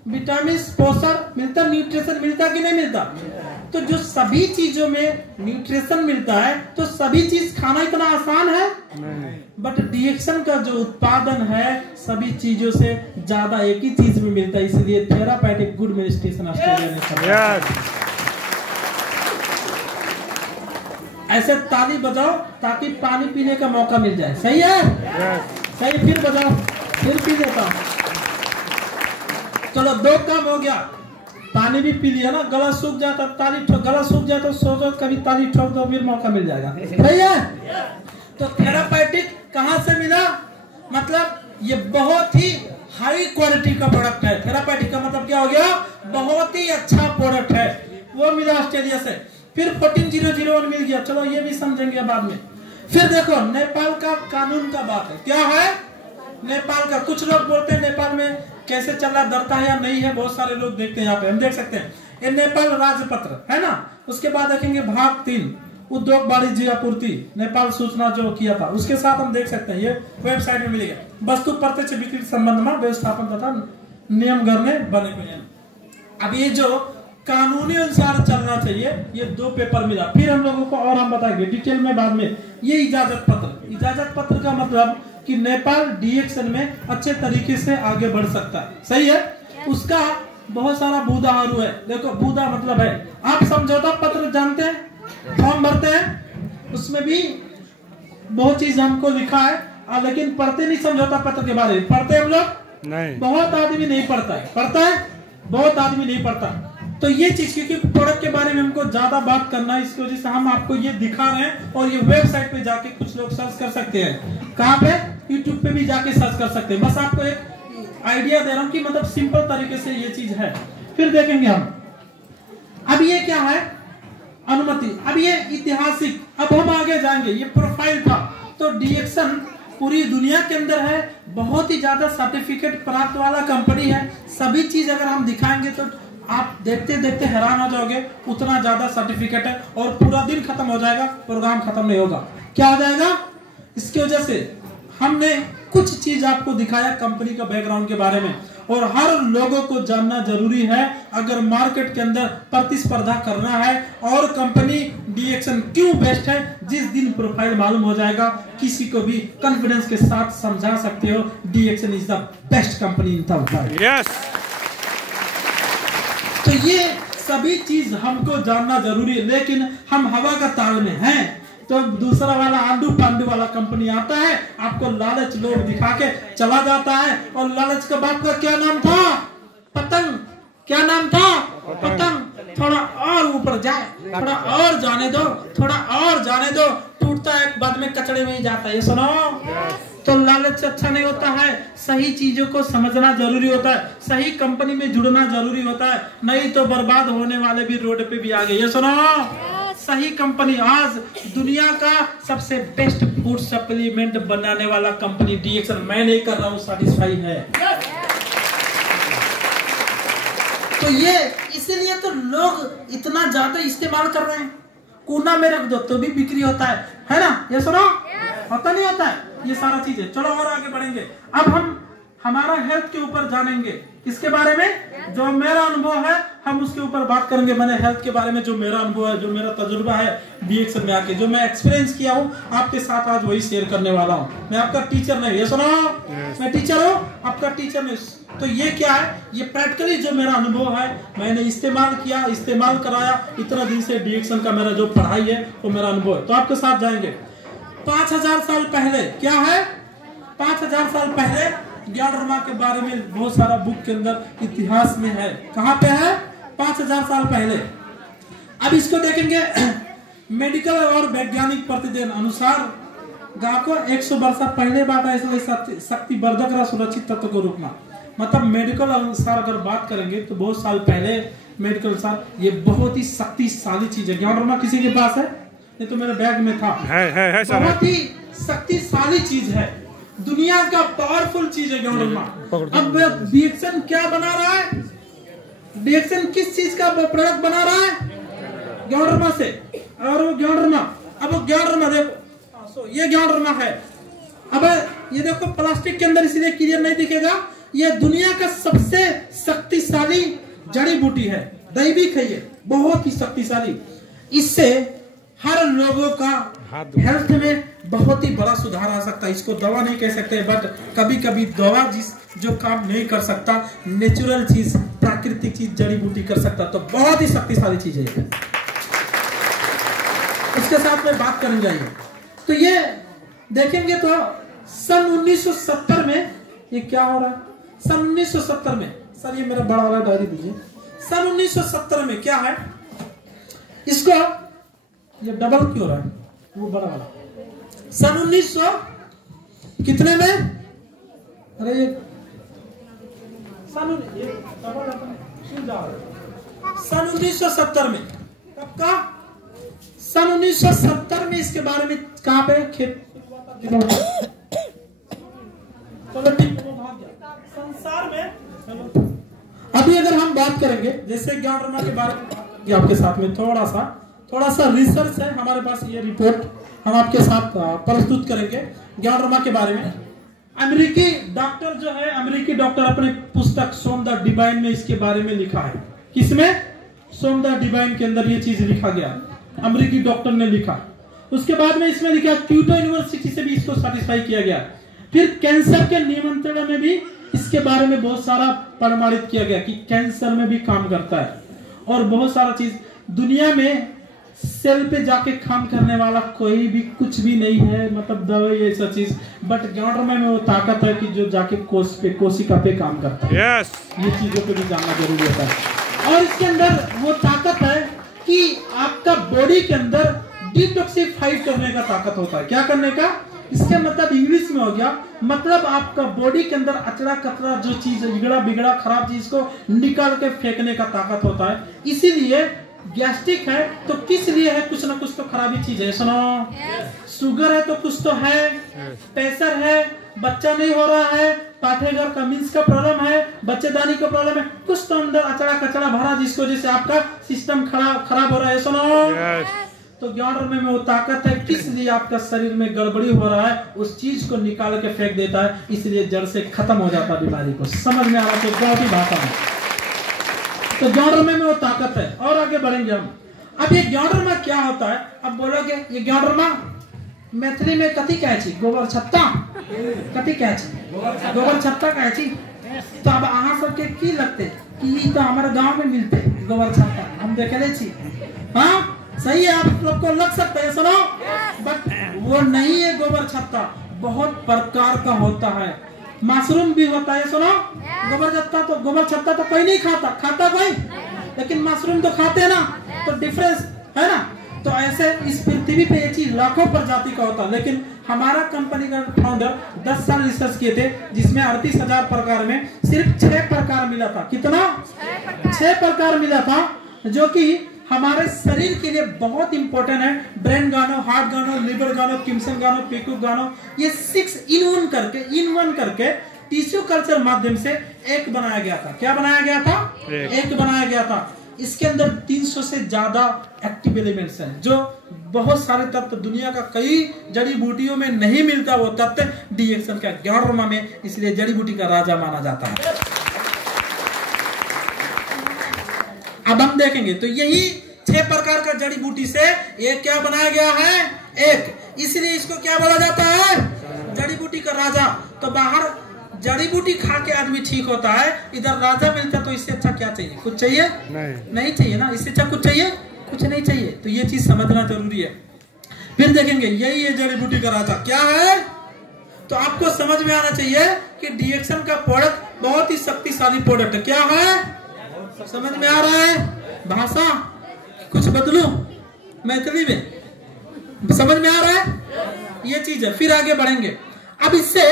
विटामिन, पोषण मिलता, न्यूट्रिशन मिलता कि नहीं मिलता? तो जो सभी चीजों में न्यूट्रिशन मिलता है, तो सभी चीज खाना इतना आसान है? बट डीएक्सन का जो उत्पादन है सभी चीजों से ज्यादा एक ही चीज में मिलता है। इसलिए थेरापेटिक गुड एडमिनिस्ट्रेशन ऑस्ट्रेलिया ने ऐसे ताली बजाओ ताकि पानी पीने का मौका मिल जाए। सही है? सही। फिर बजाओ, फिर पी लेता हूं। चलो, 2 काम हो गया। पानी भी पी लिया ना, गला सूख जाता, ताली ठोक, गला सूख जाता तो सोचो कभी ताली ठोक दो, फिर मौका मिल जाएगा। सही है? तो थेरापेटिक कहां से मिला? मतलब ये बहुत ही हाई क्वालिटी का प्रोडक्ट है। थेरापेटिक का मतलब क्या हो गया? बहुत ही अच्छा प्रोडक्ट है, वो मिला ऑस्ट्रेलिया से। फिर 14001 मिल गया। चलो ये भी समझेंगे बाद में। फिर देखो नेपाल का कानून का बात है। क्या है? नेपाल का। कुछ लोग बोलते हैं नेपाल में कैसे चल रहा, डरता है या नहीं है। बहुत सारे लोग देखते हैं यहाँ पे, हम देख सकते हैं। ये नेपाल राजपत्र है ना। उसके बाद देखेंगे भाग 3 उद्योग वाणिज्य आपूर्ति, नेपाल सूचना जो किया था, उसके साथ हम देख सकते हैं। ये वेबसाइट में मिलेगा। वस्तु प्रत्यक्ष बिक्री संबंध में व्यवस्थापन तथा नियम करने बने हुए। अब ये जो कानूनी अनुसार चलना चाहिए, ये 2 पेपर मिला। फिर हम लोगों को और हम बताएंगे डिटेल में बाद में। ये इजाजत पत्र। इजाजत पत्र का मतलब कि नेपाल डीएक्सन में अच्छे तरीके से आगे बढ़ सकता है। सही है? उसका बहुत सारा बुदाहरू है। देखो, बुदा मतलब है, आप समझौता पत्र जानते हैं, फॉर्म भरते हैं, उसमें भी बहुत चीज हमको लिखा है, लेकिन पढ़ते नहीं समझौता पत्र के बारे में। पढ़ते हम लोग नहीं, बहुत आदमी नहीं पढ़ता है। पढ़ता है? बहुत आदमी नहीं पढ़ता। तो ये चीज, क्योंकि प्रोडक्ट के बारे में हमको ज्यादा बात करना है, इसकी वजह से हम आपको ये दिखा रहे हैं। और ये वेबसाइट पे जाके कुछ लोग सर्च कर सकते हैं। कहाँ पे? यूट्यूब पे भी जाके सर्च कर सकते हैं। बस आपको एक आइडिया दे रहा हूँ कि मतलब सिंपल तरीके से ये चीज है। फिर देखेंगे हम। अब ये क्या है? अनुमति। अब ये ऐतिहासिक। अब हम आगे जाएंगे। ये प्रोफाइल था। तो डीएक्सन पूरी दुनिया के अंदर है, बहुत ही ज्यादा सर्टिफिकेट प्राप्त वाला कंपनी है। सभी चीज अगर हम दिखाएंगे तो आप देखते देखते हैरान हो जाओगे, उतना ज्यादा सर्टिफिकेट है। और पूरा दिन खत्म हो जाएगा, प्रोग्राम खत्म नहीं होगा। क्या हो जाएगा? इसकी वजह से हमने कुछ चीज आपको दिखाया कंपनी का बैकग्राउंड के बारे में। और हर लोगों को जानना जरूरी है अगर मार्केट के अंदर प्रतिस्पर्धा करना है और कंपनी डीएक्शन क्यों बेस्ट है, जिस दिन प्रोफाइल मालूम हो जाएगा किसी को भी कॉन्फिडेंस के साथ समझा सकते हो डीएक्शन is the best company in the world. Yes. तो ये सभी चीज हमको जानना जरूरी है, लेकिन हम हवा का ताल में हैं। तो दूसरा वाला आंडू पांडू वाला कंपनी आता है, आपको लालच लोग दिखा के चला जाता है, और लालच का बाप का क्या नाम था? पतंग। क्या नाम था? पतंग। थोड़ा और ऊपर जाए, थोड़ा और जाने दो, थोड़ा और जाने दो, टूटता है बाद में कचड़े में ही जाता है। ये सुनो, तो लालच अच्छा नहीं होता है। सही चीजों को समझना जरूरी होता है, सही कंपनी में जुड़ना जरूरी होता है, नहीं तो बर्बाद होने वाले भी रोड पे भी आ गए। ये सुनो, सही कंपनी आज दुनिया का सबसे बेस्ट फूड सप्लीमेंट बनाने वाला कंपनी डीएक्शन, मैं नहीं कर रहा हूँ, सेटिस्फाई है। तो ये इसीलिए तो लोग इतना ज्यादा इस्तेमाल कर रहे हैं। कोना में रख दो तो भी बिक्री होता है ना? ये सुनो, होता नहीं होता है ये सारा चीजें। चलो और आगे बढ़ेंगे। अब हम हमारा हेल्थ के ऊपर जानेंगे, इसके बारे में जो मेरा अनुभव है हम उसके ऊपर बात करेंगे। मैंने हेल्थ के बारे में जो मेरा अनुभव है, जो मेरा तजुर्बा है डीएक्शन में आके, जो मैं एक्सपीरियंस किया हूँ आपके साथ आज वही शेयर करने वाला हूँ। मैं आपका टीचर नहीं, ये सुनो, मैं टीचर हूँ, आपका टीचर नहीं। तो ये क्या है? ये प्रैक्टिकली जो मेरा अनुभव है, मैंने इस्तेमाल किया, इस्तेमाल कराया, इतना दिन से डीएक्शन का मेरा जो पढ़ाई है वो मेरा अनुभव है। तो आपके साथ जाएंगे 5000 साल पहले। क्या है? 5000 साल पहले ज्ञानरमा के बारे में बहुत सारा बुक के अंदर इतिहास में है। कहाँ पे है? 5000 साल पहले। अब इसको देखेंगे मेडिकल और वैज्ञानिक प्रतिदिन अनुसार गाय को 100 वर्ष पहले बात है शक्ति वर्धक और सुरक्षित तत्व के रूप में। मतलब मेडिकल अनुसार अगर बात करेंगे तो बहुत साल पहले मेडिकल अनुसार ये बहुत ही शक्तिशाली चीज है। ज्ञानरमा किसी के पास है? नहीं तो मेरे बैग में था। है सर। बहुत ही शक्तिशाली चीज है, दुनिया का पावरफुल चीज है ज्ञानरमा। अब डीएक्शन क्या बना रहा है? डीएक्शन किस चीज का प्रोडक्ट बना रहा है? ज्ञानरमा से। और वो ज्ञानरमा, अब वो ज्ञानरमा देखो, ये ज्ञानरमा है। अब ये देखो प्लास्टिक के अंदर, इसलिए क्लियर नहीं दिखेगा। ये दुनिया का सबसे शक्तिशाली जड़ी बूटी है, दैविक है ये, बहुत ही शक्तिशाली। इससे हर लोगों का हेल्थ में बहुत ही बड़ा सुधार आ सकता है। इसको दवा नहीं कह सकते, बट कभी कभी दवा जो काम नहीं कर सकता, नेचुरल चीज, प्राकृतिक चीज, जड़ी बूटी कर सकता, तो बहुत ही शक्तिशाली चीज है। उसके साथ में बात करेंगे। तो ये देखेंगे तो सन 1970 में ये क्या हो रहा है? सन 1970 में, सर ये मेरा बड़ा वाला डायरी दीजिए। सन 1970 में क्या है? इसको ये डबल क्यों रहा है? वो बड़ा वाला सन 1900 कितने में? अरे ये सन 1970 में। कब का? सन 1970 में। इसके बारे में कहाँ पे खेत संसार में। अभी अगर हम बात करेंगे जैसे ज्ञानरमा के बारे में, आपके साथ में थोड़ा सा रिसर्च है हमारे पास, ये रिपोर्ट हम आपके साथ प्रस्तुत करेंगे ज्ञानरमा के बारे में। अमेरिकी डॉक्टर जो है, अमेरिकी डॉक्टर अपने पुस्तक सोम द डिवाइन में इसके बारे में लिखा है। किसमें? सोम द डिवाइन के अंदर ये चीज लिखा गया, अमेरिकी डॉक्टर ने लिखा। उसके बाद में इसमें लिखा, क्यूटो यूनिवर्सिटी से भी इसको सेटिस्फाई किया गया। फिर कैंसर के नियंत्रण में भी इसके बारे में बहुत सारा प्रमाणित किया गया कि कैंसर में भी काम करता है। और बहुत सारा चीज दुनिया में सेल पे जाके काम करने वाला कोई भी कुछ भी नहीं है, मतलब दवाई ऐसा चीज, बट ज्ञानरमा में वो ताकत है कि जो जाके कोशिका पे काम करता है। yes. ये चीजों पे भी जानना जरूरी होता है। और इसके अंदर वो ताकत है कि आपका बॉडी के अंदर डिटॉक्सिफाइड करने का ताकत होता है। क्या करने का? इसके मतलब इंग्लिश में हो गया, मतलब आपका बॉडी के अंदर अचड़ा कचरा जो चीज बिगड़ा बिगड़ा खराब चीज को निकाल के फेंकने का ताकत होता है। इसीलिए गैस्ट्रिक है तो किस लिए है? कुछ ना कुछ तो खराबी चीज है। सुनो, शुगर है तो कुछ तो है, प्रेशर है, बच्चा नहीं हो रहा है, पाठेघर का मीन्स का प्रॉब्लम है, बच्चेदानी का प्रॉब्लम है, कुछ तो अंदर अचड़ा कचड़ा भरा जिसकी वजह से आपका सिस्टम खराब हो रहा है। सुनो, तो ज्ञानरमा में वो ताकत है, किस लिए आपका शरीर में गड़बड़ी हो रहा है उस चीज को निकाल के फेंक देता है, इसलिए जड़ से खत्म हो जाता है बीमारी को। समझ में आ रहा है? तो बहुत ही भाषा में तो ज्ञानरमा में वो ताकत है। और आगे बढ़ेंगे हम। अब ये ग्याडरमा क्या होता है? अब बोलोगे ये ग्याडरमा मैथिली में कथी कहे छी? गोबर छत्ता कथी कहे छी? गोबर छत्ता कहे छी। तो अब अहाँ सबके की लगते कि ई तो हमारे गांव में मिलते गोबर छत्ता, हम देखले छी। हाँ सही है, आप लोग को लग सकता है, सुनो, बट वो नहीं है गोबर छत्ता, बहुत प्रकार का होता है। मशरूम भी होता है, सुनो। गोबर छत्ता तो कोई नहीं खाता कोई, लेकिन मशरूम तो खाते हैं ना, तो डिफरेंस है ना। तो ऐसे इस पृथ्वी पे ये चीज लाखों प्रजाति का होता है, लेकिन हमारा कंपनी का फाउंडर 10 साल रिसर्च किए थे, जिसमें 38,000 प्रकार में सिर्फ 6 प्रकार मिला था। कितना? 6 प्रकार मिला था, जो कि हमारे शरीर के लिए बहुत इंपॉर्टेंट है। ब्रेन गानो, हार्ट गानो, लिवर गानो, किम्सन गानो, पीकू गानो, ये 6 इन वन करके टिश्यू कल्चर माध्यम से एक बनाया गया था। क्या बनाया गया था? एक बनाया गया था। इसके अंदर 300 से ज्यादा एक्टिव एलिमेंट्स हैं, जो बहुत सारे तत्व दुनिया का कई जड़ी बूटियों में नहीं मिलता। वो तत्व डीएक्सन का ग्याडरमा में, इसलिए जड़ी बूटी का राजा माना जाता है। अब हम देखेंगे तो यही 6 प्रकार का जड़ी बूटी से एक क्या बनाया गया है? एक, इसलिए इसको क्या बोला जाता है? जड़ी बूटी का राजा। तो बाहर जड़ी बूटी खा के आदमी ठीक होता है, इधर राजा मिलता, तो इससे अच्छा क्या चाहिए? कुछ चाहिए? नहीं चाहिए ना। इससे अच्छा कुछ चाहिए? कुछ नहीं चाहिए। तो ये चीज समझना जरूरी है। फिर देखेंगे यही है जड़ी बूटी का राजा क्या है। तो आपको समझ में आना चाहिए कि डीएक्सन का प्रोडक्ट बहुत ही शक्तिशाली प्रोडक्ट है। क्या है? समझ में आ रहा है? भाषा कुछ बदलू मैथिली में, समझ में आ रहा है? ये चीज है। फिर आगे बढ़ेंगे। अब इससे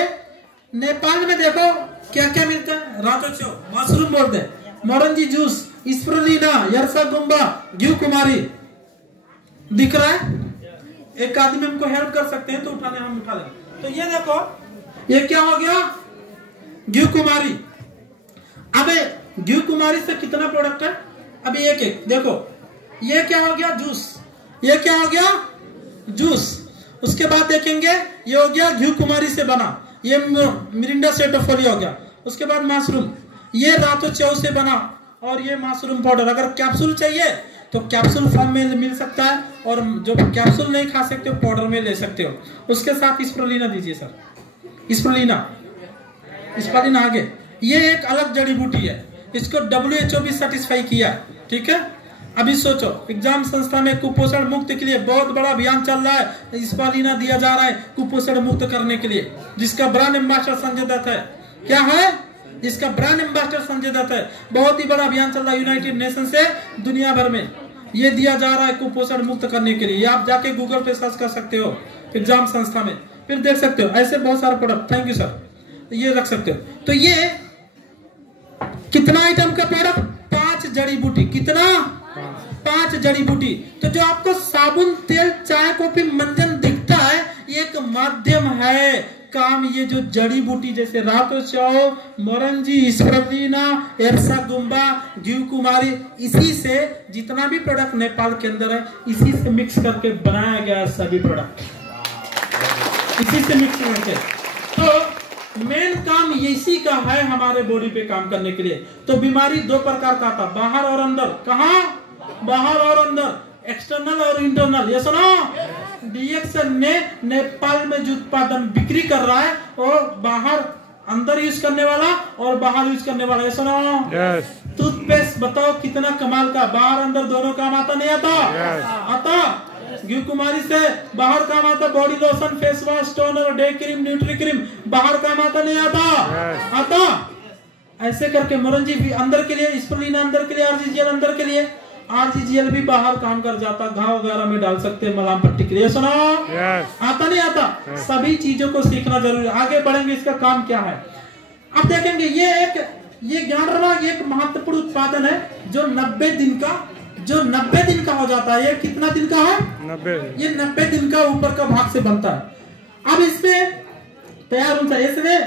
नेपाल में देखो क्या क्या मिलता है। रातोचो, मशरूम बोलते हैं, मोरंजी जूस, स्प्रुलिना, यरसा-गुम्बा, घी कुमारी। दिख रहा है? एक आदमी हमको हेल्प कर सकते हैं तो उठाने हम उठा लेंगे। तो ये देखो, ये क्या हो गया? घी कुमारी। अब घी कुमारी से कितना प्रोडक्ट है? अभी एक एक देखो, ये क्या हो गया? जूस। ये क्या हो गया? जूस। उसके बाद देखेंगे ये हो गया घी कुमारी से बना, ये मिरिंडा सेटोफोलिया हो गया। उसके बाद मशरूम, ये रातोचो से बना, और ये मशरूम पाउडर। अगर कैप्सूल चाहिए तो कैप्सूल फॉर्म में मिल सकता है, और जो कैप्सूल नहीं खा सकते हो पाउडर में ले सकते हो। उसके साथ स्प्रुलिना दीजिए सर, स्प्रुलिना आगे। ये एक अलग जड़ी बूटी है, इसको WHO भी सर्टिफाई किया। ठीक है। अभी सोचो, एग्जाम संस्था में कुपोषण मुक्त के लिए बहुत बड़ा अभियान चल रहा है। स्प्रुलिना दिया जा रहा है कुपोषण मुक्त करने के लिए, जिसका ब्रांड एम्बेसडर संजय दत्त है। क्या है? जिसका ब्रांड एम्बेसडर संजय दत्त है। बहुत ही बड़ा अभियान चल रहा है यूनाइटेड नेशन से, दुनिया भर में ये दिया जा रहा है कुपोषण मुक्त करने के लिए। आप जाके गूगल पे सर्च कर सकते हो, एग्जाम संस्था में, फिर देख सकते हो। ऐसे बहुत सारे प्रोडक्ट। थैंक यू सर, ये रख सकते हो। तो ये कितना आइटम का प्रोडक्ट? 5 जड़ी बूटी। कितना? 5 जड़ी बूटी। तो जो आपको साबुन, तेल, चाय, कॉफी, मंजन दिखता है, ये एक माध्यम है काम। ये जो जड़ी बूटी जैसे रातोचो, मोरंजी, स्प्रुलिना, यरसा-गुम्बा, घी कुमारी, इसी से जितना भी प्रोडक्ट नेपाल के अंदर है, इसी से मिक्स करके बनाया गया है सभी प्रोडक्ट, इसी से मिक्स करके। तो मेन काम इसी का है हमारे बॉडी पे काम करने के लिए। तो बीमारी 2 प्रकार का था, बाहर और अंदर। कहाँ? बाहर और अंदर, एक्सटर्नल और इंटरनल। ये सुनो, डीएक्सन ने नेपाल में जो उत्पादन बिक्री कर रहा है वो बाहर अंदर यूज करने वाला और बाहर यूज करने वाला। ये सुनो, टूथपेस्ट बताओ कितना कमाल का, बाहर अंदर दोनों काम आता नहीं आता? आता। घी कुमारी से बाहर काम आता, body lotion, face wash, toner, day cream, nutri cream, बाहर काम आता नहीं आता? आता। ऐसे करके मोरंजी भी अंदर के लिए, स्प्रुलिना अंदर के लिए, आरजीजीएल अंदर के लिए, आरजीजीएल भी बाहर काम कर जाता, घाव वगैरह में डाल सकते हैं, मलाम पट्टी के लिए। सुनो, आता नहीं आता? सभी चीजों को सीखना जरूरी है। आगे बढ़ेंगे, इसका काम क्या है अब देखेंगे। ये ग्याडरमा एक महत्वपूर्ण उत्पादन है जो 90 दिन का हो जाता है। ये कितना दिन का है? 90। ये 90 दिन का ऊपर का भाग से बनता है। अब इसमें तैयार होता है, इसलिए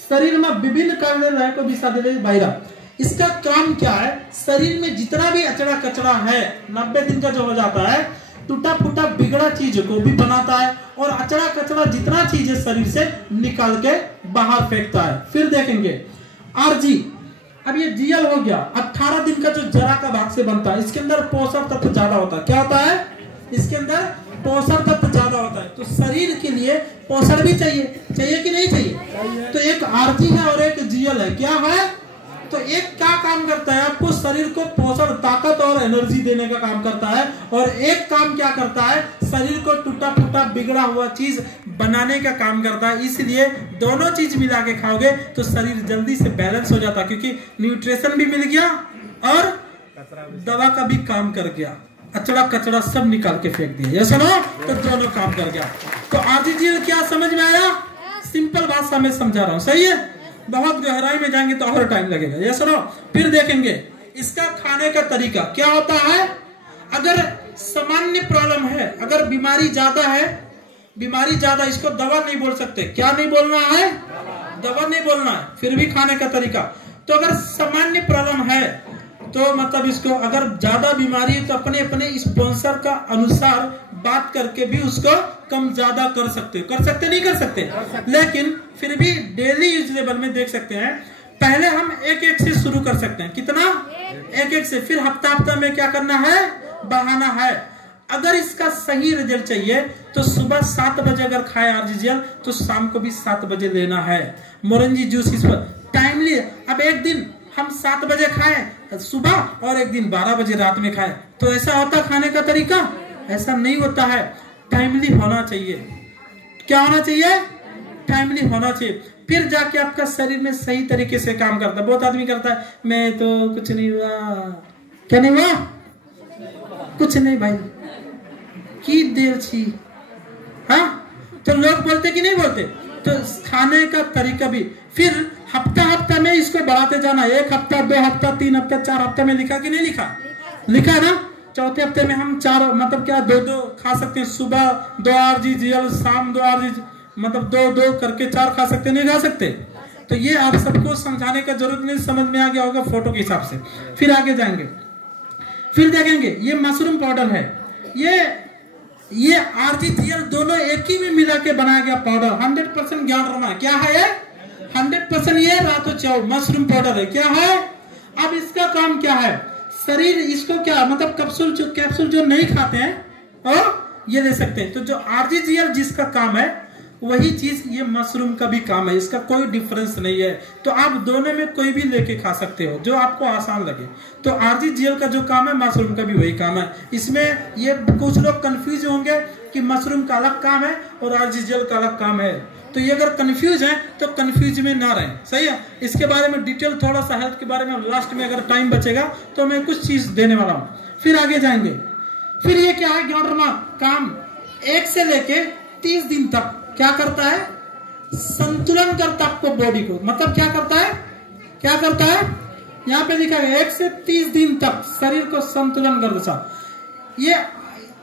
शरीर में विभिन्न कारण को विषा दे बाहर। इसका काम क्या है? शरीर में जितना भी अचड़ा कचरा है 90 दिन का जो हो जाता है, टूटा फूटा बिगड़ा चीज को भी बनाता है, और अचड़ा कचरा जितना चीज है शरीर से निकाल के बाहर फेंकता है। फिर देखेंगे आरजी। अब ये जीएल हो गया 18 दिन का जो जरा का भाग से बनता है, इसके अंदर पोषक तत्व ज्यादा होता है। क्या होता है? इसके अंदर पोषण तत्व ज्यादा होता है। तो शरीर के लिए पोषण भी चाहिए, चाहिए कि नहीं चाहिए? तो एक आरजी है और एक जीएल है। क्या है? तो एक क्या काम करता है? आपको शरीर को पोषण, ताकत और एनर्जी देने का काम करता है, और एक काम क्या करता है? शरीर को टूटा फूटा बिगड़ा हुआ चीज बनाने का काम करता है। इसलिए दोनों चीज मिला के खाओगे तो शरीर जल्दी से बैलेंस हो जाता है, क्योंकि न्यूट्रिशन भी मिल गया और दवा का भी काम कर गया। अचड़ा कचड़ा सब निकाल के फेंक दिया, ये सुनो, तो दोनों काम कर गया। तो आरजीजीएल क्या समझ में आया? सिंपल भाषा में समझा रहा हूँ, सही है? बहुत गहराई में जाएंगे तो और टाइम लगेगा, ये सुनो। फिर देखेंगे इसका खाने का तरीका क्या होता है। अगर सामान्य प्रॉब्लम है, अगर बीमारी ज्यादा है, बीमारी ज्यादा, इसको दवा नहीं बोल सकते। क्या नहीं बोलना है? दवा नहीं बोलना है। फिर भी खाने का तरीका, तो अगर सामान्य प्रॉब्लम है तो मतलब इसको, अगर ज्यादा बीमारी है तो अपने अपने स्पॉन्सर का अनुसार बात करके भी उसको कम ज्यादा कर सकते नहीं कर सकते, लेकिन फिर भी डेली यूजेबल में देख सकते हैं। पहले हम एक एक से शुरू कर सकते हैं। कितना? एक एक से। फिर हफ्ता हफ्ता में क्या करना है? बढ़ाना है। अगर इसका सही रिजल्ट चाहिए तो सुबह 7 बजे अगर खाए आरजीजीएल तो शाम को भी 7 बजे लेना है। मोरंजी जूस इस पर टाइमली, अब एक दिन हम 7 बजे खाए सुबह और एक दिन 12 बजे रात में खाए, तो ऐसा होता खाने का तरीका? ऐसा नहीं होता है। टाइमली होना चाहिए। क्या होना चाहिए? टाइमली होना चाहिए। फिर जाके आपका शरीर में सही तरीके से काम करता है। बहुत आदमी करता है, मैं तो कुछ नहीं हुआ। क्या नहीं हुआ? कुछ नहीं भाई, की देर छी। हाँ, तो लोग बोलते कि नहीं बोलते? तो खाने का तरीका भी फिर हफ्ता हफ्ता में इसको बढ़ाते जाना। 1 हफ्ता, 2 हफ्ता, 3 हफ्ता, 4 हफ्ता में लिखा कि नहीं लिखा? लिखा है ना? चौथे हफ्ते में हम 4 मतलब क्या 2-2 खा सकते हैं। सुबह 2 आरजीजीएल, शाम 2 आरजीजीएल, मतलब 2-2 करके 4 खा सकते, नहीं खा सकते? तो ये आप सबको समझाने का जरूरत नहीं, समझ में आ गया होगा फोटो के हिसाब से। फिर आगे जाएंगे, फिर देखेंगे ये मशरूम पाउडर है। ये आरजीजीएल दोनों एक ही में मिला के बनाया गया पाउडर। 100% ज्ञान क्या है ये? 100% ये रातो चाव मशरूम पाउडर है। क्या है? अब इसका काम क्या है? शरीर इसको क्या मतलब कैप्सूल जो नहीं खाते हैं और ये ले सकते हैं। तो जो आरजीजीएल जिसका काम है वही चीज ये मशरूम का भी काम है। इसका कोई डिफरेंस नहीं है। तो आप दोनों में कोई भी लेके खा सकते हो जो आपको आसान लगे। तो आरजीजीएल का जो काम है मशरूम का भी वही काम है। इसमें ये कुछ लोग कंफ्यूज होंगे कि मशरूम का अलग काम है और आरजीजीएल का अलग काम है। तो ये अगर कंफ्यूज है तो कंफ्यूज में ना रहें, सही है? इसके बारे में डिटेल थोड़ा सा हेल्थ के बारे में लास्ट में अगर टाइम बचेगा तो मैं कुछ चीज देने वाला हूँ। फिर आगे जाएंगे। फिर ये क्या है? ग्यानरमा काम 1 से लेके 30 दिन तक क्या करता है? संतुलन करता आपको बॉडी को। मतलब क्या करता है? क्या करता है? यहाँ पे लिखा है 1 से 30 दिन तक शरीर को संतुलन कर देता। ये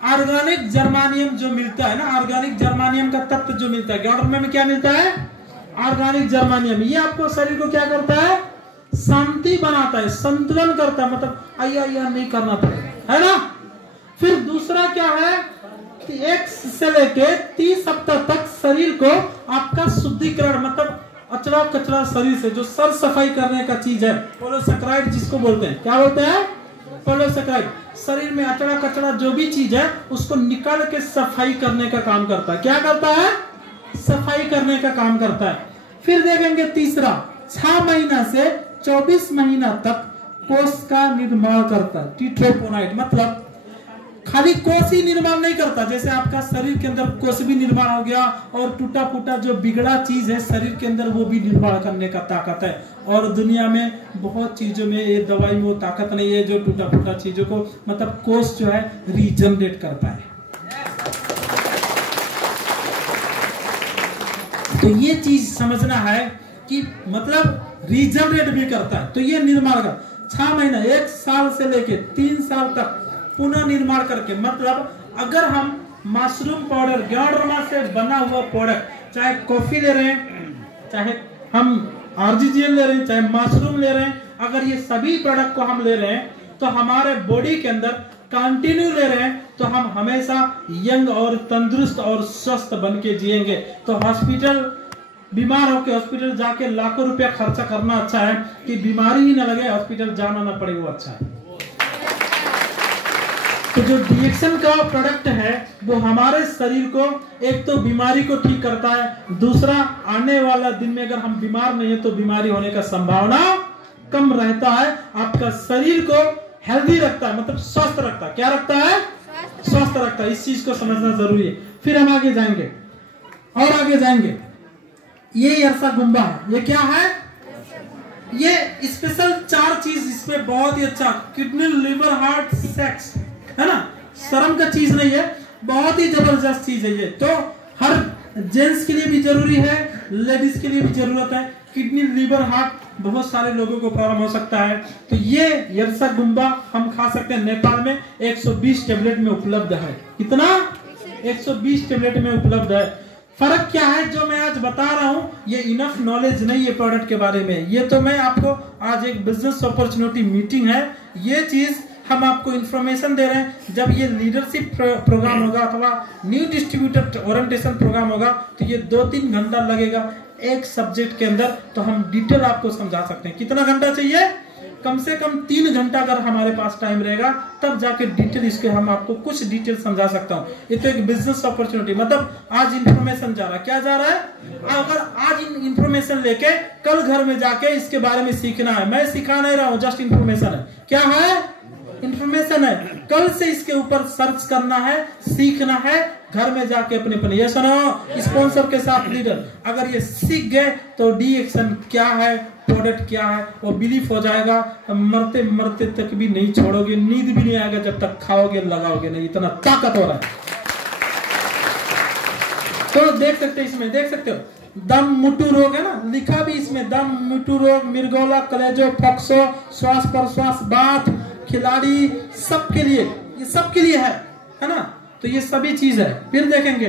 ऑर्गेनिक जर्मानियम जो मिलता है ना, ऑर्गेनिक जर्मानियम का तत्व जो मिलता है ग्यानरमा में, क्या मिलता है? Organic germanium. ये आपको शरीर को क्या करता है? शांति बनाता है, संतुलन करता है। मतलब आया नहीं करना पड़ेगा, है ना? फिर दूसरा क्या है? 1 से लेके 30 हफ्ता तक शरीर को आपका शुद्धिकरण, मतलब अचड़ा कचरा शरीर से जो सर सफाई करने का चीज है, पॉलीसेकेराइड जिसको बोलते हैं। क्या बोलते हैं? पॉलीसेकेराइड। शरीर में अचड़ा कचरा जो भी चीज है उसको निकाल के सफाई करने का काम करता है। क्या करता है? सफाई करने का काम करता है। फिर देखेंगे तीसरा, 6 महीना से 24 महीना तक कोष का निर्माण करता है। टीट्रोपोनाइट मतलब खाली कोष ही निर्माण नहीं करता, जैसे आपका शरीर के अंदर कोष भी निर्माण हो गया और टूटा फूटा जो बिगड़ा चीज है शरीर के अंदर वो भी निर्माण करने का ताकत है। और दुनिया में बहुत चीजों में ये दवाई में वो ताकत नहीं है जो टूटा फूटा चीजों को मतलब कोष जो है रीजनरेट करता है। तो ये चीज समझना है कि मतलब रीजनरेट भी करता है। तो ये निर्माण का 6 महीना 1 साल से लेके 3 साल तक पुनः निर्माण करके, मतलब अगर हम मशरूम पाउडर ग्यानरमा से बना हुआ प्रोडक्ट, चाहे कॉफी ले रहे हैं, चाहे हम आरजीजीएल ले रहे हैं, चाहे मशरूम ले रहे हैं, अगर ये सभी प्रोडक्ट को हम ले रहे हैं तो हमारे बॉडी के अंदर कंटिन्यू ले रहे हैं तो हम हमेशा यंग और तंदुरुस्त और स्वस्थ बन के जिएंगे। तो हॉस्पिटल बीमार होकर हॉस्पिटल जाके लाखों रुपया खर्चा करना अच्छा है कि बीमारी ही ना लगे हॉस्पिटल जाना ना पड़े, वो अच्छा है। तो जो डीएक्सन का प्रोडक्ट है वो हमारे शरीर को एक तो बीमारी को ठीक करता है, दूसरा आने वाला दिन में अगर हम बीमार नहीं है तो बीमारी होने का संभावना कम रहता है। आपका शरीर को हेल्दी रखता है, मतलब स्वस्थ रखता है। क्या रखता है? स्वस्थ रखता है। इस चीज को समझना जरूरी है। फिर हम आगे जाएंगे और आगे जाएंगे। ये यरसा गुम्बा है, ये क्या है? ये स्पेशल 4 चीज इसमें बहुत ही अच्छा, किडनी, लिवर, हार्ट, सेक्स, है ना, शर्म का चीज नहीं है, बहुत ही जबरदस्त चीज है ये। तो हर जेंट्स के लिए भी जरूरी है, लेडीज के लिए भी जरूरत है। किडनी, लिवर, हार्ट बहुत सारे लोगों को प्रॉब्लम हो सकता है। तो ये यरसा गुम्बा हम खा सकते हैं। नेपाल में 120 टेबलेट में उपलब्ध है। कितना? 120 टेबलेट में उपलब्ध है। फर्क क्या है जो मैं आज बता रहा हूं, ये इनफ नॉलेज नहीं है प्रोडक्ट के बारे में। ये तो मैं आपको आज एक बिजनेस अपॉर्चुनिटी मीटिंग है, ये चीज हम आपको इंफॉर्मेशन दे रहे हैं। जब ये लीडरशिप प्रोग्राम होगा अथवा न्यू डिस्ट्रीब्यूटर ओरिएंटेशन प्रोग्राम होगा तो ये 2-3 घंटा लगेगा एक सब्जेक्ट के अंदर, तो हम डिटेल आपको समझा सकते हैं। कितना घंटा चाहिए? कम से कम 3 घंटा अगर हमारे पास टाइम रहेगा तब जाके डिटेल इसके हम आपको कुछ डिटेल समझा सकता हूँ। ये तो एक बिजनेस अपॉर्चुनिटी, मतलब आज इंफॉर्मेशन जा रहा है। क्या जा रहा है? अगर आज इंफॉर्मेशन लेके कल घर में जाके इसके बारे में सीखना है। मैं सिखा नहीं रहा हूँ, जस्ट इंफॉर्मेशन है। क्या है? इंफॉर्मेशन है। कल से इसके ऊपर सर्च करना है, सीखना है, घर में जाके अपने ये सुनो, स्पॉन्सर के साथ लीडर अगर ये सीख गए तो डीएक्सन क्या है, प्रोडक्ट क्या है, वो बिलीफ हो जाएगा। मरते मरते तक भी नहीं छोड़ोगे, नींद भी नहीं आएगा जब तक खाओगे लगाओगे नहीं, इतना ताकत हो रहा है। तो देख सकते हैं, इसमें देख सकते हो दम मुटु रोग है ना, लिखा भी इसमें, दम मुटु रोग, मिर्गोला, कलेजो, फॉक्सो, श्वास प्रश्वास, बात, खिलाड़ी, सबके लिए, ये सबके लिए है ना। तो ये सभी चीज है। फिर देखेंगे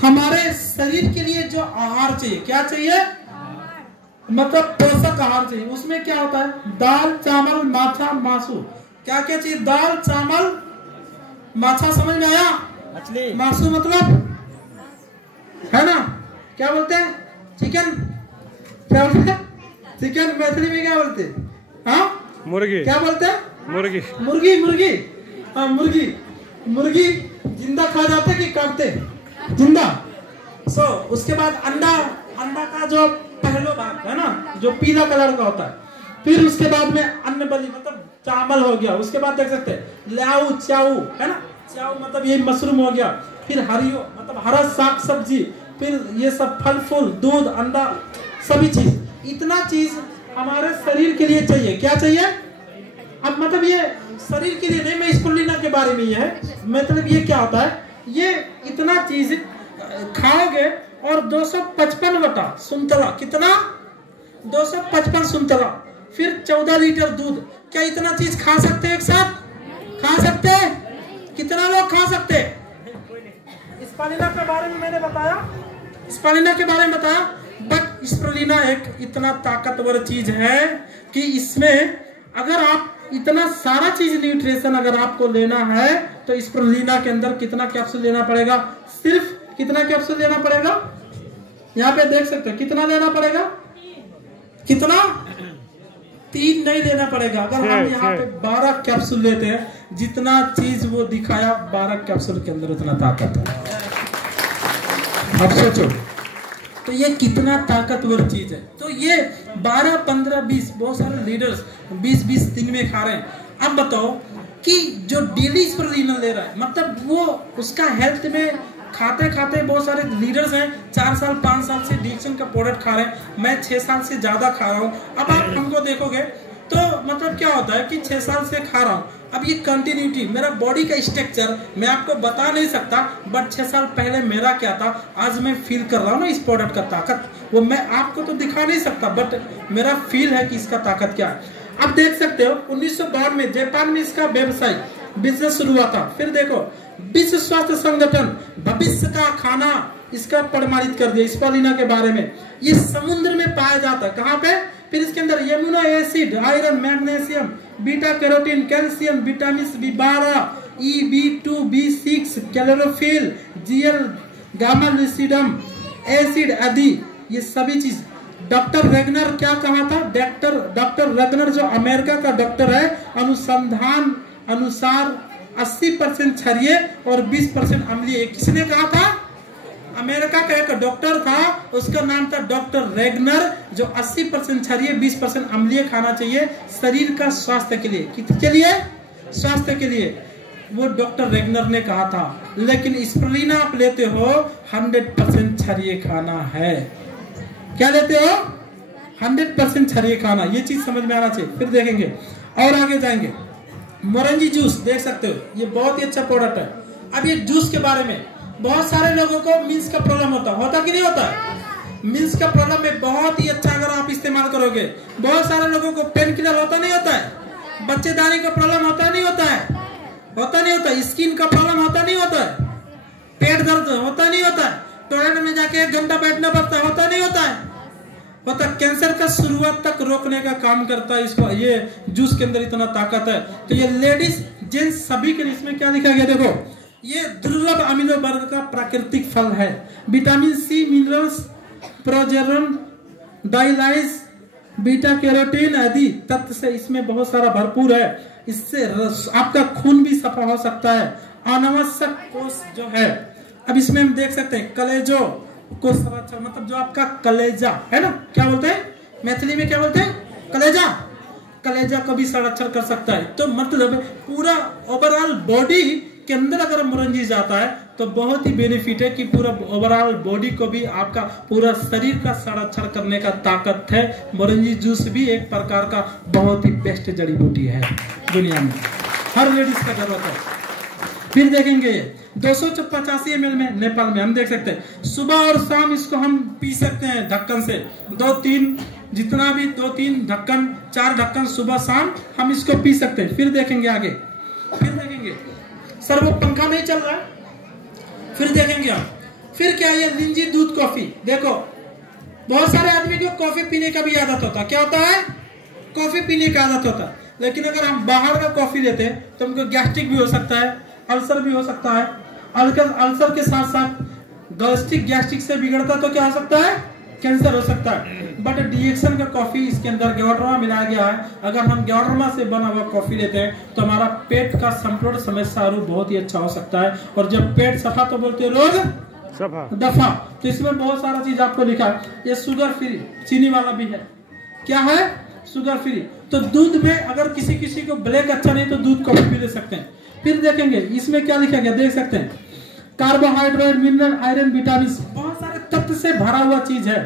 हमारे शरीर के लिए जो आहार चाहिए, क्या चाहिए? मतलब पोषक आहार चाहिए। उसमें क्या होता है? दाल, चावल, माछा, मासू। क्या क्या चाहिए? दाल, चावल, माछा, समझ में आया? मछली। मासू मतलब है ना, क्या बोलते हैं? चिकन। क्या बोलते हैं? चिकन मैथिली में क्या बोलते हैं? हाँ, मुर्गी। क्या बोलते हैं? मुर्गी। मुर्गी, मुर्गी, हाँ मुर्गी। मुर्गी जिंदा खा जाते कि काटते? जिंदा। उसके बाद अंडा, अंडा का जो पहलो भाग है ना, जो पीला कलर का होता है। फिर उसके बाद में अन्न बलि, मतलब चावल हो गया। उसके बाद देख सकते हैं ल्याऊ, च्याऊ है ना, च्याऊ मतलब ये मशरूम हो गया। फिर हरियो मतलब हरा साग सब्जी, फिर ये सब फल फूल, दूध, अंडा, सभी चीज। इतना चीज हमारे शरीर के लिए चाहिए। क्या चाहिए? अब मतलब ये शरीर के लिए नहीं, मैं स्पुलिना के बारे में ये है, मतलब ये क्या होता है, ये इतना चीज खाओगे और 255 बटा सुनतला, कितना? 255 सुनतला, फिर 14 लीटर दूध। क्या इतना चीज खा सकते हैं एक साथ? खा सकते हैं? कितना लोग खा सकते हैं? स्पालिना के बारे में मैंने बताया, स्पालिना के बारे में बताया। बट स्पालिना एक इतना ताकतवर चीज है कि इसमें अगर आप इतना सारा चीज न्यूट्रिशन अगर आपको लेना है तो स्पालिना के अंदर कितना कैप्सूल लेना पड़ेगा? सिर्फ कितना कैप्सूल लेना पड़ेगा? यहाँ पे देख सकते हैं कितना लेना पड़ेगा? कितना? 3 नहीं लेना पड़ेगा। अगर हम यहाँ पे 12 कैप्सूल लेते हैं, जितना चीज वो दिखाया 12 कैप्सूल के अंदर उतना ताकत है। अब सोचो तो ये कितना ताकतवर चीज है। तो ये 12, 15, 20 बहुत सारे लीडर्स 20-20 दिन में खा रहे हैं। अब बताओ कि जो डेली स्पालिना ले रहा है, मतलब वो उसका हेल्थ में खाते खाते बहुत सारे लीडर्स हैं 4 साल 5 साल से डीएक्सन का प्रोडक्ट खा रहे हैं। मैं 6 साल से ज्यादा खा रहा हूँ। अब आप हमको देखोगे तो मतलब क्या होता है कि 6 साल से खा रहा हूँ। अब ये कंटिन्यूटी, मेरा बॉडी का स्ट्रक्चर मैं आपको बता नहीं सकता, बट 6 साल पहले मेरा क्या था, आज मैं फील कर रहा हूँ ना इस प्रोडक्ट का ताकत, वो मैं आपको तो दिखा नहीं सकता, बट मेरा फील है कि इसका ताकत क्या है। अब देख सकते हो 1952 में जापान में इसका व्यवसाय बिजनेस शुरू हुआ था। फिर देखो विश्व स्वास्थ्य संगठन भविष्य का खाना इसका प्रमाणित कर दिया स्पालिना के बारे में। ये समुद्र में पाया जाता है, कहाँ पे? फिर इसके अंदर amino acid, iron, magnesium, beta carotene, calcium, vitamin B12, B2, B6, chlorophyll, GL, gamma lucidum acid आदि ये सभी चीज डॉक्टर रेगनर क्या कहा था? डॉक्टर रेगनर जो अमेरिका का डॉक्टर है, अनुसंधान अनुसार 80% क्षारीय और 20% अम्लीय। किसने कहा था? अमेरिका का एक डॉक्टर था, उसका नाम था डॉक्टर रेगनर, जो 80% क्षारीय 20% अम्लीय खाना चाहिए शरीर का स्वास्थ्य के लिए। किसके लिए? स्वास्थ्य के लिए। वो डॉक्टर रेगनर ने कहा था। लेकिन स्प्रुलिना आप लेते हो 100% क्षारीय खाना है। क्या लेते हो? 100% क्षारीय खाना। ये चीज समझ में आना चाहिए। फिर देखेंगे और आगे जाएंगे। मोरंजी जूस देख सकते हो, ये बहुत ही अच्छा प्रोडक्ट है। अब ये जूस के बारे में बहुत सारे लोगों को मिल्स का प्रॉब्लम होता कि नहीं होता? मिल्स का प्रॉब्लम में बहुत ही अच्छा अगर आप इस्तेमाल करोगे। बहुत सारे लोगों को पेन किलर होता नहीं होता है, बच्चेदानी का प्रॉब्लम होता नहीं होता है, होता नहीं होता, स्किन का प्रॉब्लम होता नहीं होता है, पेट दर्द होता नहीं होता है, टॉयलेट में जाके 1 घंटा बैठना पड़ता है, होता नहीं होता है, होता। कैंसर का शुरुआत तक रोकने का काम करता है। इसको ये जूस के अंदर इतना ताकत है। तो ये लेडीज जेंट्स सभी के लिए इसमें क्या लिखा गया देखो, ये दुर्लभ अमीनो वर्ग का प्राकृतिक फल है। विटामिन सी, मिनरल्स, प्रोजेरन, डाइलाइज, बीटा कैरोटीन आदि तत्व से इसमें बहुत सारा भरपूर है। इससे आपका खून भी सफा हो सकता है। अनावश्यक कोष जो है, अब इसमें हम देख सकते हैं कलेजो को संरक्षण, मतलब जो आपका कलेजा है ना, क्या बोलते हैं मैथिली में, क्या बोलते हैं? कलेजा। कलेजा को भी संरक्षण कर सकता है। तो मतलब पूरा ओवरऑल बॉडी के अंदर अगर मोरंजी जाता है तो बहुत ही बेनिफिट है कि पूरा ओवरऑल बॉडी को भी आपका पूरा शरीर का संरक्षण करने का ताकत है। मोरंजी जूस भी एक प्रकार का बहुत ही बेस्ट जड़ी बूटी है दुनिया में, हर लेडीज का जरूरत है। फिर देखेंगे 285 ml में नेपाल में हम देख सकते हैं सुबह और शाम इसको हम पी सकते हैं ढक्कन से, 2-3 जितना भी 2-3 ढक्कन 4 ढक्कन सुबह शाम हम इसको पी सकते हैं। फिर देखेंगे आगे, फिर देखेंगे सर वो पंखा नहीं चल रहा है। फिर देखेंगे हम, फिर क्या ये लिंजी दूध कॉफी। देखो बहुत सारे आदमी को कॉफी पीने का भी आदत होता है। क्या होता है? कॉफी पीने का आदत होता है। लेकिन अगर हम बाहर का कॉफी लेते हैं तो हमको गैस्ट्रिक भी हो सकता है, अल्सर भी हो सकता है। अल्सर के साथ साथ गैस्ट्रिक से बिगड़ता तो क्या हो सकता है? कैंसर हो सकता है। बट डिएक्शन का कॉफी इसके अंदर ग्यावडरमा मिलाया गया है। अगर हम ग्यावडरमा से बना हुआ कॉफी लेते हैं तो हमारा पेट का संपूर्ण समस्या बहुत ही अच्छा हो सकता है। और जब पेट सफा तो बोलते हैं लोग दफा। तो इसमें बहुत सारा चीज आपको लिखा है। ये शुगर फ्री, चीनी वाला भी है। क्या है? Sugar free. तो दूध में अगर किसी को ब्लैक अच्छा नहीं तो दूध कॉफी भी ले सकते हैं। फिर देखेंगे इसमें क्या लिखा गया, देख सकते हैं कार्बोहाइड्रेट, मिनरल, आयरन, विटामिन, बहुत सारे तत्व से भरा हुआ चीज है।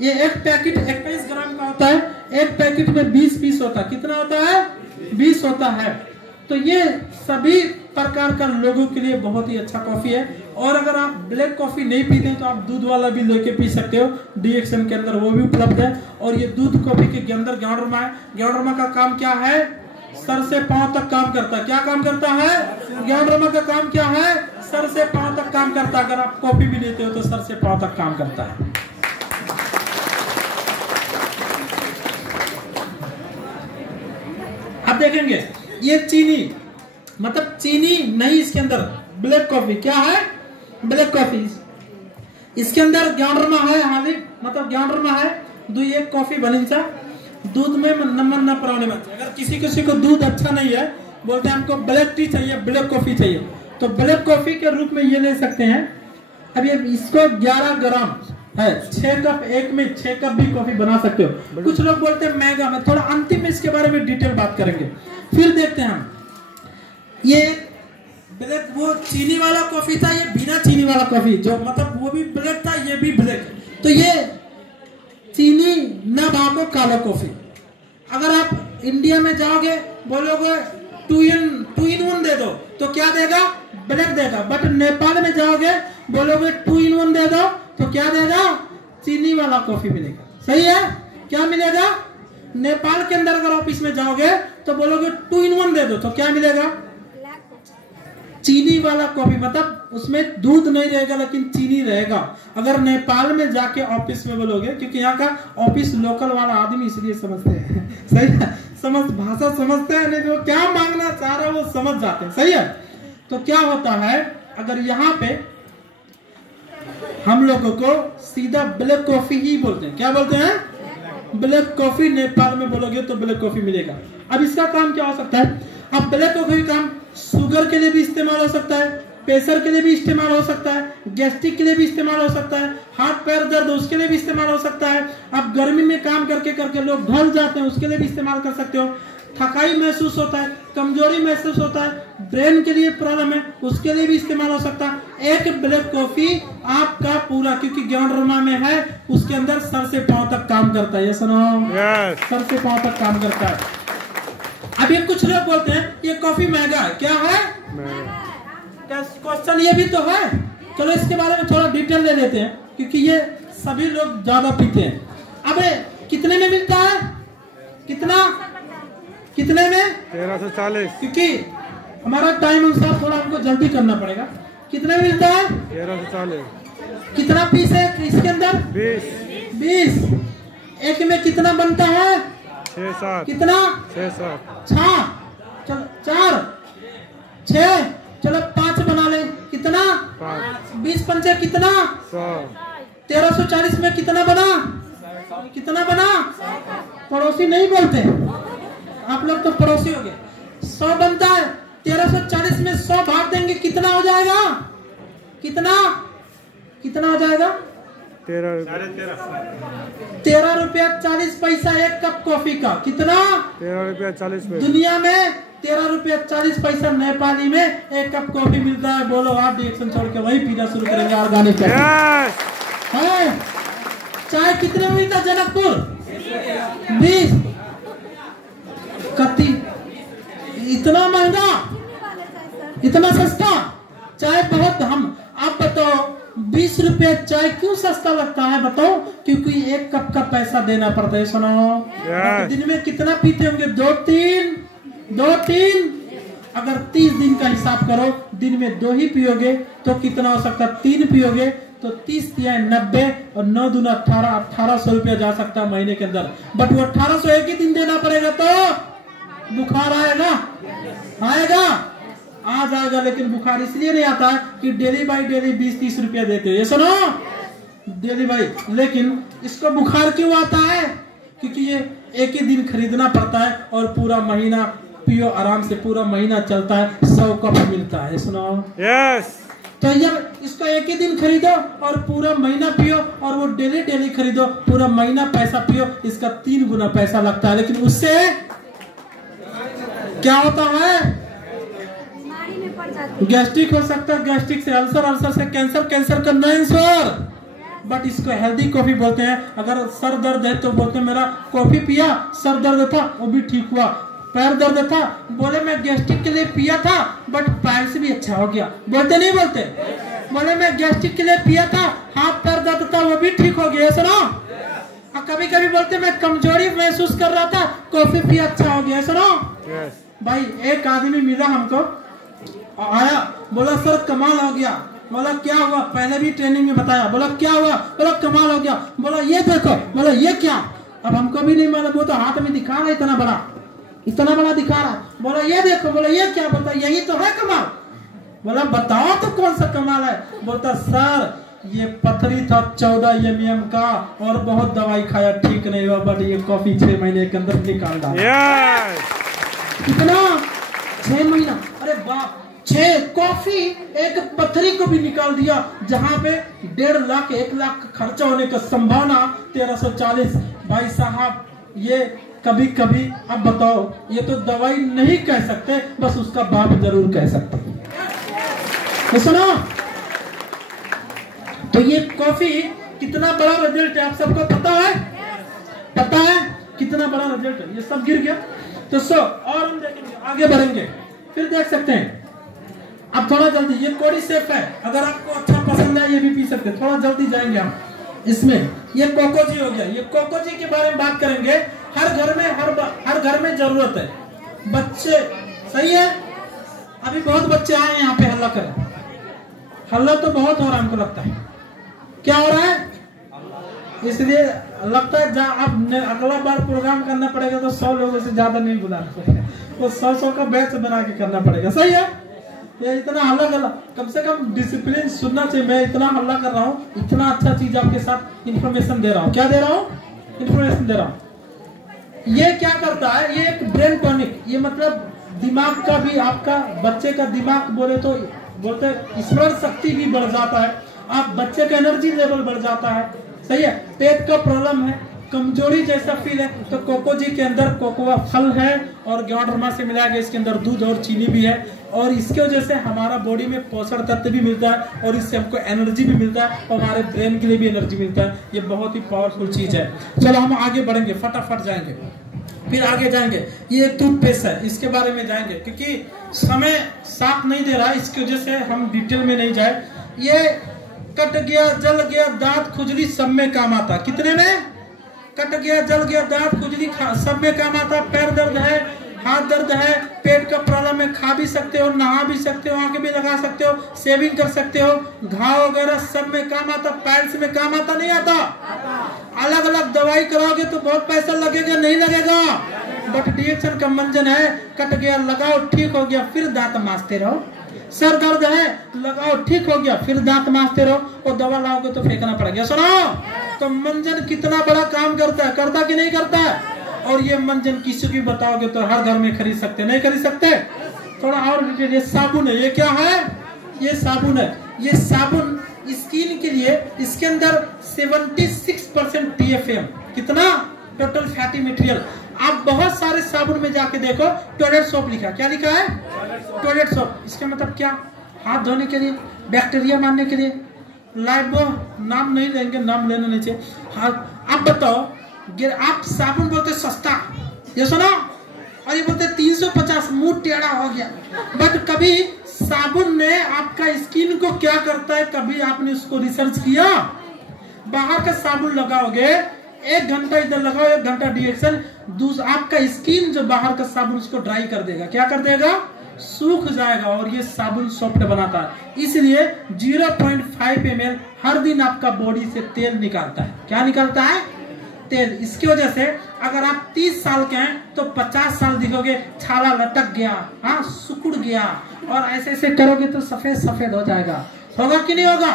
ये एक पैकेट 21 ग्राम का होता है। एक पैकेट में 20 पीस होता है। कितना होता है? 20 होता है। तो ये सभी प्रकार का लोगों के लिए बहुत ही अच्छा कॉफी है। और अगर आप ब्लैक कॉफी नहीं पीते तो आप दूध वाला भी लेके पी सकते हो, डीएक्शन के अंदर वो भी उपलब्ध है। और ये दूध कॉफी के अंदर ग्यावडरमा है। ग्यावडरमा का काम क्या है? सर से पांव तक काम करता है। क्या काम करता है? ग्यावडरमा का काम क्या है? सर से पांव तक काम करता है। अगर आप कॉफी भी लेते हो तो सर से पांव तक काम करता है। अब देखेंगे ये चीनी, मतलब चीनी नहीं, इसके अंदर ब्लैक कॉफी। क्या है? Black coffee. इसके अंदर ग्यावडरमा है, हाली मतलब ग्यावडरमा है। 2-1 कॉफी बनिंचा दूध में नमन न पराने मत। अगर किसी को दूध अच्छा नहीं है, बोलते हैं हमको ब्लैक टी चाहिए, ब्लैक कॉफी चाहिए, तो ब्लैक कॉफी के रूप में ये ले सकते हैं। अब ये इसको 11 ग्राम है, 6 कप, एक में 6 कप भी कॉफी बना सकते हो। कुछ लोग बोलते हैं महंगा में, थोड़ा अंतिम में इसके बारे में डिटेल बात करेंगे। फिर देखते हैं हम, ये ब्लैक वो चीनी वाला कॉफी था, ये बिना चीनी वाला कॉफी, जो मतलब वो भी ब्लैक था, ये भी ब्लैक। तो ये चीनी न भागो काला कॉफी। अगर आप इंडिया में जाओगे बोलोगे 2 in 1 दे दो तो क्या देगा? ब्लैक देगा। बट नेपाल में जाओगे बोलोगे 2 in 1 दे दो तो क्या देगा? चीनी वाला कॉफी मिलेगा। सही है? क्या मिलेगा? नेपाल के अंदर अगर ऑफिस में जाओगे तो बोलोगे 2 in 1 दे दो तो क्या मिलेगा? चीनी वाला कॉफी, मतलब उसमें दूध नहीं रहेगा लेकिन चीनी रहेगा। अगर नेपाल में जाके ऑफिस में बोलोगे, क्योंकि यहाँ का ऑफिस लोकल वाला आदमी इसलिए समझते हैं, सही है, भाषा समझते हैं, नहीं तो क्या मांगना चाह रहा है वो समझ जाते हैं। सही है? तो क्या होता है, अगर यहाँ पे हम लोगों को सीधा ब्लैक कॉफी ही बोलते हैं। क्या बोलते हैं? Black coffee. नेपाल में बोलोगे तो ब्लैक कॉफी मिलेगा। अब इसका काम क्या हो सकता है? अब ब्लैक कॉफी का काम शुगर के लिए भी इस्तेमाल हो सकता है, प्रेशर के लिए भी इस्तेमाल हो सकता है, गैस्ट्रिक के लिए भी इस्तेमाल हो सकता है, हाथ पैर दर्द उसके लिए भी इस्तेमाल हो सकता है। अब गर्मी में काम करके करके लोग ढल जाते हैं, उसके लिए भी इस्तेमाल कर सकते हो। थकाई महसूस होता है, कमजोरी महसूस होता है, ब्रेन के लिए प्रॉब्लम है, उसके लिए भी इस्तेमाल हो सकता है। एक ब्लैक कॉफी आपका पूरा, क्योंकि ज्ञानरमा में है, उसके अंदर सर से पांव तक काम करता है। ये सुनो, सर से पांव तक काम करता है। अभी कुछ लोग बोलते हैं ये कॉफी महंगा है। क्या है? क्वेश्चन ये भी तो है। चलो इसके बारे में थोड़ा डिटेल ले लेते हैं, क्योंकि ये सभी लोग ज्यादा पीते हैं। अबे कितने में मिलता है? कितने में? 1340। क्योंकि हमारा टाइम अनुसार थोड़ा हमको जल्दी करना पड़ेगा। कितने में मिलता है? 1340। कितना पीस है इसके अंदर? 20। एक में कितना बनता है? 6-7। कितना? 6-7। 4 6, चलो 5 बना ले। कितना? 5। 20 पंचे कितना? 100। 1340 में कितना बना? पड़ोसी नहीं बोलते आप लोग, तो पड़ोसी हो गए। 100 बनता है। 1340 में 100 भाग देंगे, कितना हो जाएगा? कितना हो जाएगा? 13 रुपया 40 पैसा एक कप कॉफी का। कितना? 13 रुपया 40 पैसा। दुनिया में 13 रुपया 40 पैसा नेपाली में एक कप कॉफी मिलता है। बोलो, आप रिएक्शन छोड़ के वही पीना शुरू करेंगे ऑर्गेनिक है। चाय कितने में मिलता? जनकपुर 20। कत्ती इतना महंगा, इतना सस्ता चाय बहुत। हम आप बताओ 20 रुपया चाय क्यों सस्ता लगता है? बताओ। क्योंकि एक कप का पैसा देना पड़ता है। सुनो, दिन में कितना पीते होंगे? 2-3। अगर 30 दिन का हिसाब करो, दिन में 2 ही पियोगे तो कितना हो सकता है? 3 पियोगे तो 30 या 90 और 9 दूना 1800 रुपया जा सकता है महीने के अंदर। बट वो 1800 एक ही दिन देना पड़ेगा तो बुखार आएगा? आ जाएगा। लेकिन बुखार इसलिए नहीं आता है कि डेली बाई डेली 20-30 रुपया देते हो। ये सुनो, डेली बाई। लेकिन इसको बुखार क्यों आता है? क्योंकि ये एक ही दिन खरीदना पड़ता है और पूरा महीना पियो आराम से। पूरा महीना चलता है, 100 कप मिलता है। सुनो, तो जब इसको एक ही दिन खरीदो और पूरा महीना पियो, और वो डेली खरीदो, पूरा महीना पैसा पियो, इसका 3 गुना पैसा लगता है। लेकिन उससे क्या होता है? गैस्ट्रिक हो सकता है, गैस्ट्रिक से अल्सर से कैंसर का कैंसर। बट इसको हेल्दी कॉफी बोलते हैं। अगर सर दर्द है तो बोलते हैं मेरा कॉफी पिया, सर दर्द था वो भी ठीक हुआ। पैर दर्द था, बोले मैं गैस्ट्रिक के लिए पिया था बट पैर से भी अच्छा हो गया। बोलते नहीं बोलते? बोले मैं गैस्ट्रिक के लिए पिया था, हाथ पैर दर्द था वो भी ठीक हो गया। सुनो, कभी कभी बोलते मैं कमजोरी महसूस कर रहा था, कॉफी पिया अच्छा हो गया। सुनो भाई, एक आदमी मिला हमको, आया, बोला सर कमाल हो गया। बोला क्या हुआ? पहले भी ट्रेनिंग में बताया। बोला क्या हुआ? बोला कमाल हो गया। बोला ये देखो। बोला ये क्या? अब हमको भी नहीं मालूम, वो तो हाथ में दिखा रहा है, इतना बड़ा दिखा रहा। बोला ये देखो। बोला ये क्या? बोलता यही तो है कमाल। बोला बताओ तो कौन सा कमाल है? बोलता सर ये पथरी था 14 mm का और बहुत दवाई खाया, ठीक नहीं हुआ, बट ये कॉफी 6 महीने के अंदर निकाल डाला। कितना? 6 महीना? अरे बाप, 6 कॉफी एक पथरी को भी निकाल दिया। जहां पे 1.5 लाख 1 लाख खर्चा होने का संभावना 1340। भाई साहब, ये कभी कभी, अब बताओ, ये तो दवाई नहीं कह सकते, बस उसका बाप जरूर कह सकते। तो सुनो, तो ये कॉफी कितना बड़ा रिजल्ट है आप सबको पता है? कितना बड़ा रिजल्ट है? ये सब गिर गया। तो और हम देखेंगे, आगे बढ़ेंगे, फिर देख सकते हैं। अब थोड़ा जल्दी, ये कोडी सेफ है, अगर आपको अच्छा पसंद है ये भी पी सकते हैं। थोड़ा जल्दी जाएंगे हम इसमें। ये कोकोजी हो गया। ये कोकोजी के बारे में बात करेंगे। हर घर में जरूरत है। बच्चे, सही है, अभी बहुत बच्चे आए हैं यहाँ पे, हल्ला करें। हल्ला तो बहुत हो रहा है हमको लगता है। क्या हो रहा है? इसलिए लगता है अब अगला बार प्रोग्राम करना पड़ेगा तो 100 लोगों से ज्यादा नहीं बुलाना पड़ेगा, तो 100 का बैच बना के करना पड़ेगा। सही है, ये इतना हल्ला कर, कम से कम डिसिप्लिन सुनना चाहिए। मैं इतना हल्ला कर रहा हूँ, इतना अच्छा चीज आपके साथ इंफॉर्मेशन दे रहा हूँ। क्या दे रहा हूँ? इंफॉर्मेशन दे रहा हूँ। ये क्या करता है, ये एक ब्रेन टॉनिक, ये मतलब दिमाग का भी, आपका बच्चे का दिमाग बोलते स्मरण शक्ति भी बढ़ जाता है, आप बच्चे का एनर्जी लेवल बढ़ जाता है। सही है। पेट का प्रॉब्लम है, कमजोरी जैसा फील है, तो कोको जी के अंदर कोकोआ फल है और ग्याडरमा से मिलाया गया, इसके अंदर दूध और चीनी भी है, और इसके वजह से हमारा बॉडी में पोषण तत्व भी मिलता है और इससे हमको एनर्जी भी मिलता है और हमारे ब्रेन के लिए भी एनर्जी मिलता है। ये बहुत ही पावरफुल चीज है। चलो हम आगे बढ़ेंगे, फटाफट जाएंगे, फिर आगे जाएंगे। ये एक टूथपेस्ट है, इसके बारे में जाएंगे क्योंकि समय साथ नहीं दे रहा है, इसकी वजह से हम डिटेल में नहीं जाए। ये कट गया, जल गया, दांत खुजली सब में काम आता। कितने में? कट गया, जल गया, दांत खुजली सब में काम आता। पैर दर्द है, हाथ दर्द है, पेट का प्रॉब्लम है, खा भी सकते हो, नहा भी सकते हो, आंखें भी लगा सकते हो, शेविंग कर सकते हो, घाव वगैरह सब में काम आता। पैल्स में काम आता नहीं आता? अलग अलग दवाई कराओगे तो बहुत पैसा लगेगा, नहीं लगेगा? बट डीएक्सन का मंजन है, कट गया लगाओ, ठीक हो गया, फिर दांत मांजते रहो। सर दर्द है, लगाओ, ठीक हो गया, फिर दांत मांजते रहो, और दवा लाओगे तो फेंकना पड़ेगा। सुनो, तो मंजन कितना बड़ा काम करता है, करता कि नहीं करता है? और ये मंजन किसी को बताओगे तो हर घर में खरीद सकते, नहीं खरीद सकते? थोड़ा और डिटेल। ये साबुन है, ये क्या है? ये साबुन है। ये साबुन स्किन के लिए, इसके अंदर 76% TFM, कितना? Total fatty material. आप बहुत सारे साबुन में जाके देखो टॉयलेट सोप लिखा, क्या लिखा है? Toilet soap. इसका मतलब क्या? हाथ धोने के लिए, बैक्टीरिया मारने के लिए। लाइबो नाम नहीं लेंगे, नाम लेना नहीं चाहिए। हाँ, आप बताओ, आप साबुन बोलते सस्ता, ये सुनो, और ये बोलते 350, मुंह टेढ़ा हो गया। बट कभी साबुन ने आपका स्किन को क्या करता है, कभी आपने उसको रिसर्च किया? बाहर का साबुन लगाओगे, 1 घंटा इधर लगाओ, 1 घंटा डीएक्सन, आपका स्किन जो बाहर का साबुन उसको ड्राई कर देगा। क्या कर देगा? सूख जाएगा, और ये साबुन सॉफ्ट बनाता है। इसलिए 0.5 ml हर दिन आपका बॉडी से तेल निकालता है। क्या निकालता है? तेल। इसकी वजह से अगर आप 30 साल के हैं तो 50 साल दिखोगे, छाला लटक गया, हाँ सुकुड़ गया, और ऐसे ऐसे करोगे तो सफेद सफेद हो जाएगा। होगा कि नहीं होगा?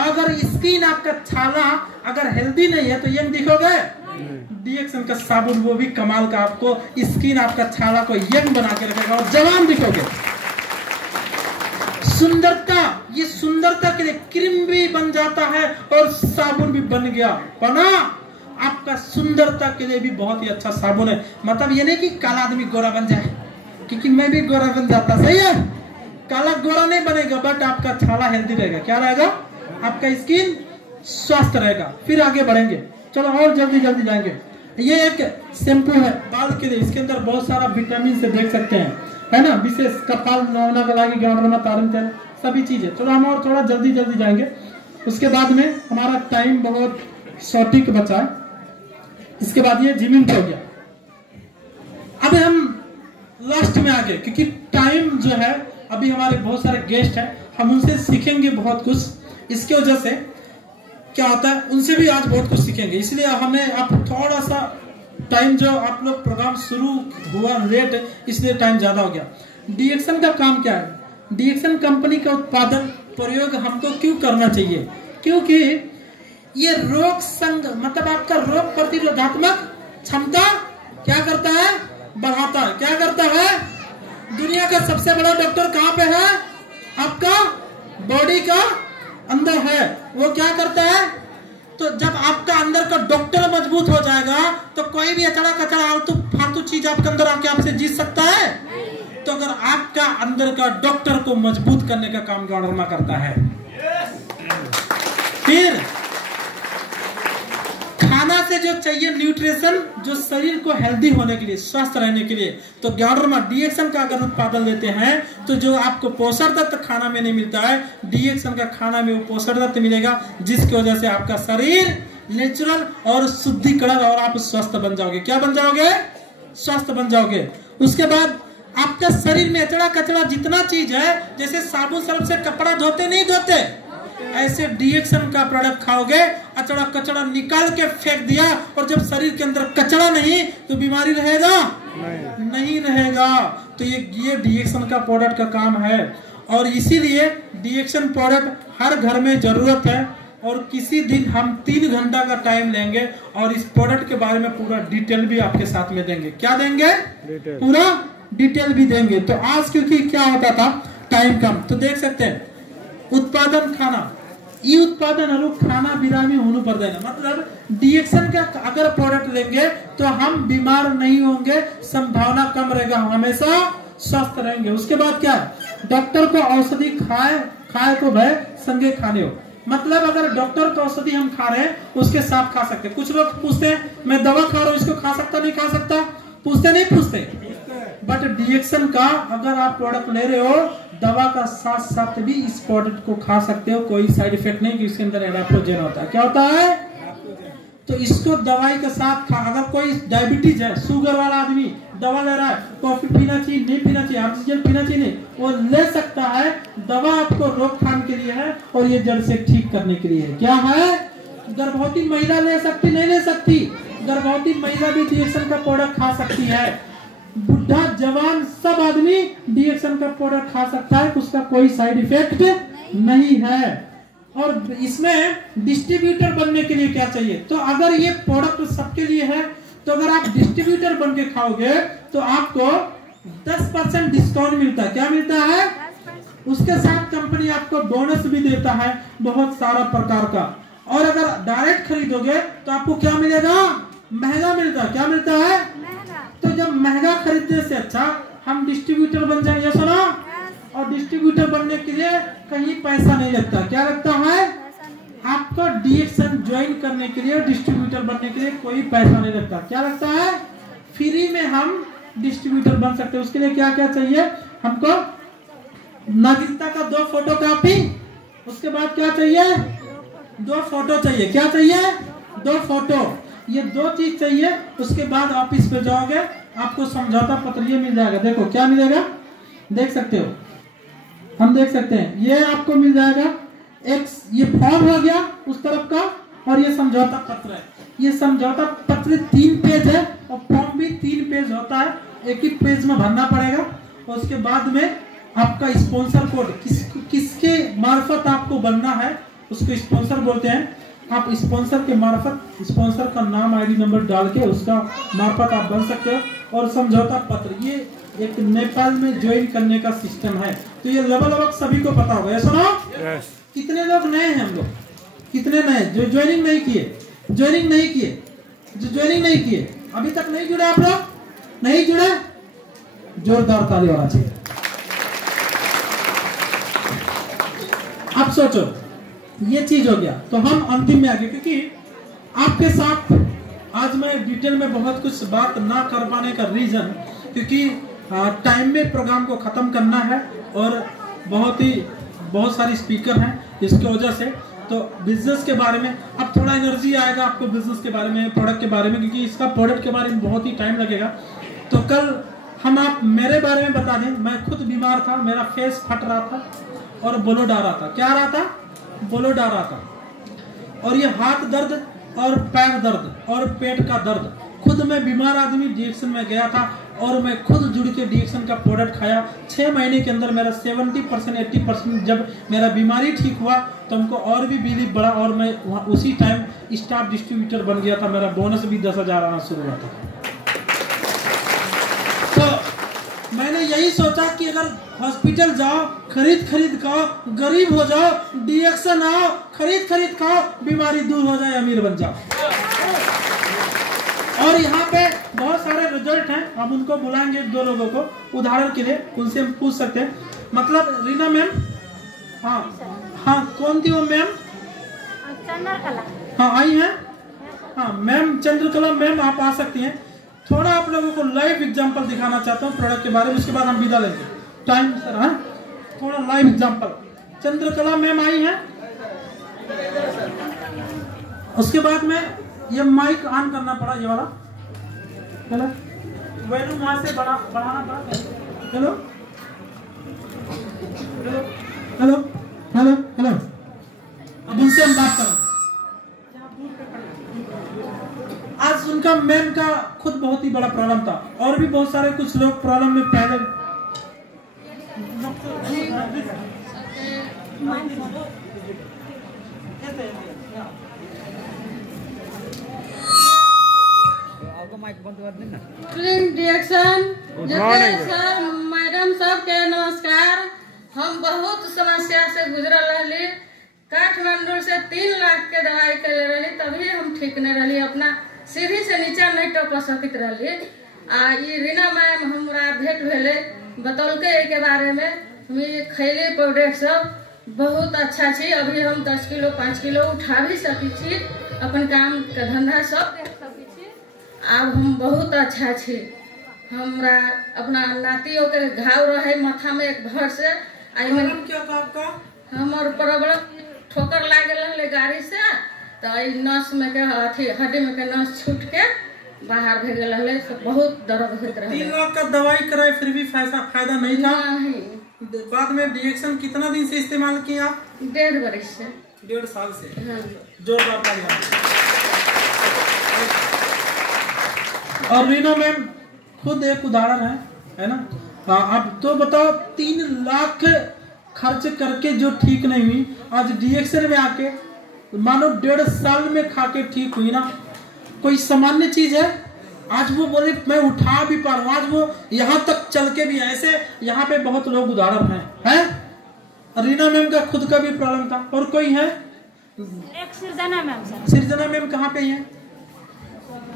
अगर स्किन आपका छाला अगर हेल्दी नहीं है तो यंग दिखोगे। डीएक्सन का साबुन वो भी कमाल का, आपको स्किन आपका छाला को यंग बना के रखेगा और जवान दिखोगे। सुंदरता, ये सुंदरता के लिए क्रीम भी बन जाता है और साबुन भी बन गया, बना आपका सुंदरता के लिए भी बहुत ही अच्छा साबुन है। मतलब ये नहीं कि काला आदमी गोरा बन जाए, क्योंकि मैं भी गोरा बन जाता, सही है। काला गोरा नहीं बनेगा, बट आपका छाला हेल्दी रहेगा। क्या रहेगा? आपका स्किन स्वस्थ रहेगा। फिर आगे बढ़ेंगे, चलो और जल्दी जल्दी जाएंगे। ये एक शैम्पू है बाल के लिए, इसके अंदर बहुत सारा विटामिन से देख सकते हैं, है ना, विशेष कपाल नौना गलागी ग्याडरमा तारन तेल सभी चीजें। चलो हम और थोड़ा जल्दी जल्दी जाएंगे, उसके बाद में हमारा टाइम बहुत सटीक बचा है। इसके बाद ये जिमिंग हो गया। अब हम लास्ट में आगे, क्योंकि टाइम जो है, अभी हमारे बहुत सारे गेस्ट हैं, हम उनसे सीखेंगे बहुत कुछ। इसकी वजह से क्या होता है, उनसे भी आज बहुत कुछ सीखेंगे। इसलिए हमें अब थोड़ा सा टाइम, जो आप लोग प्रोग्राम शुरू हुआ लेट, इसलिए टाइम ज्यादा हो गया। डीएक्सन का काम क्या है? डीएक्सन कंपनी का उत्पादन प्रयोग हमको क्यों करना चाहिए? क्योंकि ये रोग संग, मतलब आपका रोग प्रतिरोधात्मक क्षमता क्या करता है? बढ़ाता है। क्या करता है? दुनिया का सबसे बड़ा डॉक्टर कहाँ पे है? आपका बॉडी का अंदर है। वो क्या करता है? तो जब आपका अंदर का डॉक्टर मजबूत हो जाएगा तो कोई भी अचड़ा कचड़ा फालतू चीज आपके अंदर आके आपसे जीत सकता है। तो अगर आपका अंदर का डॉक्टर को मजबूत करने का काम ग्याडरमा करता है। फिर खाना से जो चाहिए न्यूट्रिशन, जो शरीर को हेल्दी होने के लिए, स्वस्थ रहने के लिए, तो ग्याडरमा डीएक्सन का अगर उत्पादन लेते हैं तो जो आपको पोषण तत्व खाना में नहीं मिलता है, डीएक्सन का खाना में वो पोषण तत्व मिलेगा, जिसकी वजह से आपका शरीर नेचुरल और शुद्धिकरण, और आप स्वस्थ बन जाओगे। क्या बन जाओगे? स्वस्थ बन जाओगे। उसके बाद आपका शरीर में अचड़ा कचड़ा जितना चीज है, जैसे साबुन सर्फ से कपड़ा धोते नहीं धोते, ऐसे डीएक्सन का प्रोडक्ट खाओगे, अचड़ा कचड़ा निकाल के फेंक दिया, और जब शरीर के अंदर कचड़ा नहीं तो बीमारी रहेगा? नहीं रहेगा। तो ये डीएक्सन का प्रोडक्ट का काम है। और इसीलिए डीएक्शन प्रोडक्ट हर घर में जरूरत है। और किसी दिन हम 3 घंटा का टाइम लेंगे और इस प्रोडक्ट के बारे में पूरा डिटेल भी आपके साथ में देंगे। क्या देंगे? पूरा डिटेल भी देंगे। तो आज क्योंकि क्या होता था, टाइम कम, तो देख सकते हैं उत्पादन खाना, ई उत्पादन खाना बिरामी होने पर देना, मतलब डीएक्शन का अगर प्रोडक्ट लेंगे तो हम बीमार नहीं होंगे, संभावना कम रहेगा, हमेशा स्वस्थ रहेंगे। उसके बाद क्या है, डॉक्टर को औषधि खाए तो भय संगे खाने हो, मतलब अगर डॉक्टर को औषधि हम खा रहे हैं उसके साथ खा सकते हैं। कुछ लोग पूछते हैं मैं दवा खा रहा हूँ, इसको खा सकता नहीं खा सकता, पूछते नहीं पूछते। बट डीएक्शन का अगर आप प्रोडक्ट ले रहे हो, दवा का साथ साथ भी इस प्रोडक्ट को खा सकते हो, कोई साइड इफेक्ट नहीं कि इसके अंदर एडाप्टोजेन होता है। क्या होता है? तो इसको दवाई के साथ खा, अगर कोई डायबिटीज है, शुगर वाला आदमी दवा ले रहा है, कॉफी पीना चाहिए नहीं पीना चाहिए, ऑक्सीजन पीना चाहिए नहीं, वो ले सकता है। दवा आपको रोकथाम के लिए है और ये जड़ से ठीक करने के लिए है। क्या है? गर्भवती महिला ले सकती नहीं ले सकती? गर्भवती महिला भी डीएक्शन का प्रोडक्ट खा सकती है। बुढ़ा जवान सब आदमी डीएक्शन का प्रोडक्ट खा सकता है, उसका कोई साइड इफेक्ट नहीं है। और इसमें डिस्ट्रीब्यूटर बनने के लिए क्या चाहिए, तो अगर ये प्रोडक्ट सबके लिए है तो अगर आप डिस्ट्रीब्यूटर बन के खाओगे तो आपको 10% डिस्काउंट मिलता है। क्या मिलता है? उसके साथ कंपनी आपको बोनस भी देता है बहुत सारा प्रकार का। और अगर डायरेक्ट खरीदोगे तो आपको क्या मिलेगा? महंगा मिलता है। क्या मिलता है? तो जब महंगा खरीदने से अच्छा हम डिस्ट्रीब्यूटर बन जाएंगे, सुनो। और डिस्ट्रीब्यूटर बनने के लिए कहीं पैसा नहीं लगता। क्या लगता है? आपको डीएक्शन ज्वाइन करने के लिए, डिस्ट्रीब्यूटर बनने के लिए कोई पैसा नहीं लगता। क्या लगता है? फ्री में हम डिस्ट्रीब्यूटर बन सकते हैं। उसके लिए क्या क्या चाहिए हमको? नागरिकता का 2 फोटो कॉपी, उसके बाद क्या चाहिए? 2 फोटो चाहिए। क्या चाहिए? 2 फोटो, ये 2 चीज चाहिए। उसके बाद ऑफिस पे जाओगे, आपको समझौता पत्र ये मिल जाएगा। देखो क्या मिलेगा, देख सकते हो, हम देख सकते हैं, ये आपको मिल जाएगा। एक ये फॉर्म हो गया उस तरफ का, और ये समझौता पत्र है। ये समझौता पत्र 3 पेज है और फॉर्म भी 3 पेज होता है, एक ही पेज में भरना पड़ेगा। और उसके बाद में आपका स्पॉन्सर कोड, किसके मार्फत आपको बनना है उसको स्पॉन्सर बोलते हैं। आप स्पॉन्सर के मार्फत, स्पॉन्सर का नाम आईडी नंबर डाल के उसका मार्फत आप बन सकते हो। और समझौता पत्र ये एक नेपाल में ज्वाइन करने का सिस्टम है। तो ये लगभग सभी को पता होगा। सुनो कितने लोग नए हैं, हम लोग कितने नए जो ज्वाइनिंग नहीं किए, जो ज्वाइनिंग नहीं किए, अभी तक नहीं जुड़े, आप लोग नहीं जुड़े, जोरदार ताली होना चाहिए। अब सोचो ये चीज हो गया, तो हम अंतिम में आ गए, क्योंकि आपके साथ आज मैं डिटेल में बहुत कुछ बात ना कर पाने का रीजन, क्योंकि टाइम में प्रोग्राम को खत्म करना है और बहुत सारी स्पीकर हैं, इसकी वजह से तो बिजनेस के बारे में अब थोड़ा एनर्जी आएगा आपको, बिजनेस के बारे में, प्रोडक्ट के बारे में, क्योंकि इसका प्रोडक्ट के बारे में बहुत ही टाइम लगेगा। तो कल हम आप मेरे बारे में बता दें, मैं खुद बीमार था, मेरा फेस फट रहा था और ब्लड आ रहा था। क्या आ रहा था? ब्लड आ रहा था। और ये हाथ दर्द और पैर दर्द और पेट का दर्द, खुद मैं बीमार आदमी डीएक्शन में गया था और मैं खुद जुड़ के डीएक्शन का प्रोडक्ट खाया। 6 महीने के अंदर मेरा 70% 80% जब मेरा बीमारी ठीक हुआ तो हमको और भी बिलीव बढ़ा और मैं उसी टाइम स्टाफ डिस्ट्रीब्यूटर बन गया था। मेरा बोनस भी 10,000 आना शुरू हुआ था। तो मैंने यही सोचा कि अगर हॉस्पिटल जाओ, खरीद खाओ, गरीब हो जाओ, डीएक्शन आओ, खरीद खाओ, बीमारी दूर हो जाए, अमीर बन जाओ। और यहाँ पे बहुत सारे रिजल्ट हैं, हम उनको बुलाएंगे 1-2 लोगों को उदाहरण के लिए, उनसे हम पूछ सकते हैं। मतलब रीना मैम, हाँ कौन थी वो मैम? चंद्रकला। हाँ आई हैं, हाँ मैम चंद्रकला मैम आप आ सकती हैं। थोड़ा आप लोगों को लाइव एग्जांपल दिखाना चाहता हूँ प्रोडक्ट के बारे में, उसके बाद हम विदा लेंगे। टाइम सर, हाँ थोड़ा लाइव एग्जांपल। चंद्रकला मैम आई हैं, उसके बाद में ये माइक ऑन करना पड़ा, ये वाला चलो, वैल्यूम वहां से बढ़ाना पड़ा। Hello hello hello hello hello, अब उनसे हम बात करें। आज उनका मैम का खुद बहुत ही बड़ा प्रॉब्लम था, और भी बहुत सारे कुछ लोग प्रॉब्लम में पहले डिएक्शन सर मैडम सबके नमस्कार। हम बहुत समस्या से गुजरल रही। काठमांडू से 3 लाख के दवाई कर रही, तभी हम ठीक नहीं रही। अपना सीढ़ी से नीचा नहीं टप सकत रही। ये रीना मैम हमारा भेंट भेले, बतौलके के बारे में। हम खैली प्रोडक्ट सब बहुत अच्छा छी। अभी हम 10 किलो 5 किलो उठा भी सकी छी, अपन काम के धंधा सब देख सकी छी। अब हम बहुत अच्छा छी। हमरा अपना नातियों के घाव रहे माथा में एक भर से। क्या था आपका? हमार प्रॉब्लम ठोकर लाग गए गाड़ी से, तो नस में के अथी हड्डी में के नस छूट के बाहर भे गए। बहुत दर्द होते रहे। 3 लाख का दवाई कराए फिर भी फायदा नहीं था। नहीं। बाद में डिएक्शन कितना दिन से इस्तेमाल किए आप? 1.5 वर्ष से। 1.5 साल से। हाँ। जोरदार तालियां। और रीना मैम खुद एक उदाहरण है ना। हाँ, अब तो बताओ 3 लाख खर्च करके जो ठीक नहीं हुई, आज डिएक्शन में आके मानो 1.5 साल में खाके ठीक हुई ना। कोई सामान्य चीज है? आज वो बोले मैं उठा भी पा रहा हूँ, आज वो यहाँ तक चल के भी ऐसे। यहाँ पे बहुत लोग उदाहरण हैं। रीना मैम का खुद का भी प्रॉब्लम था। और कोई है? एक सिरजना मैम सर। सिरजना मैम कहाँ पे है?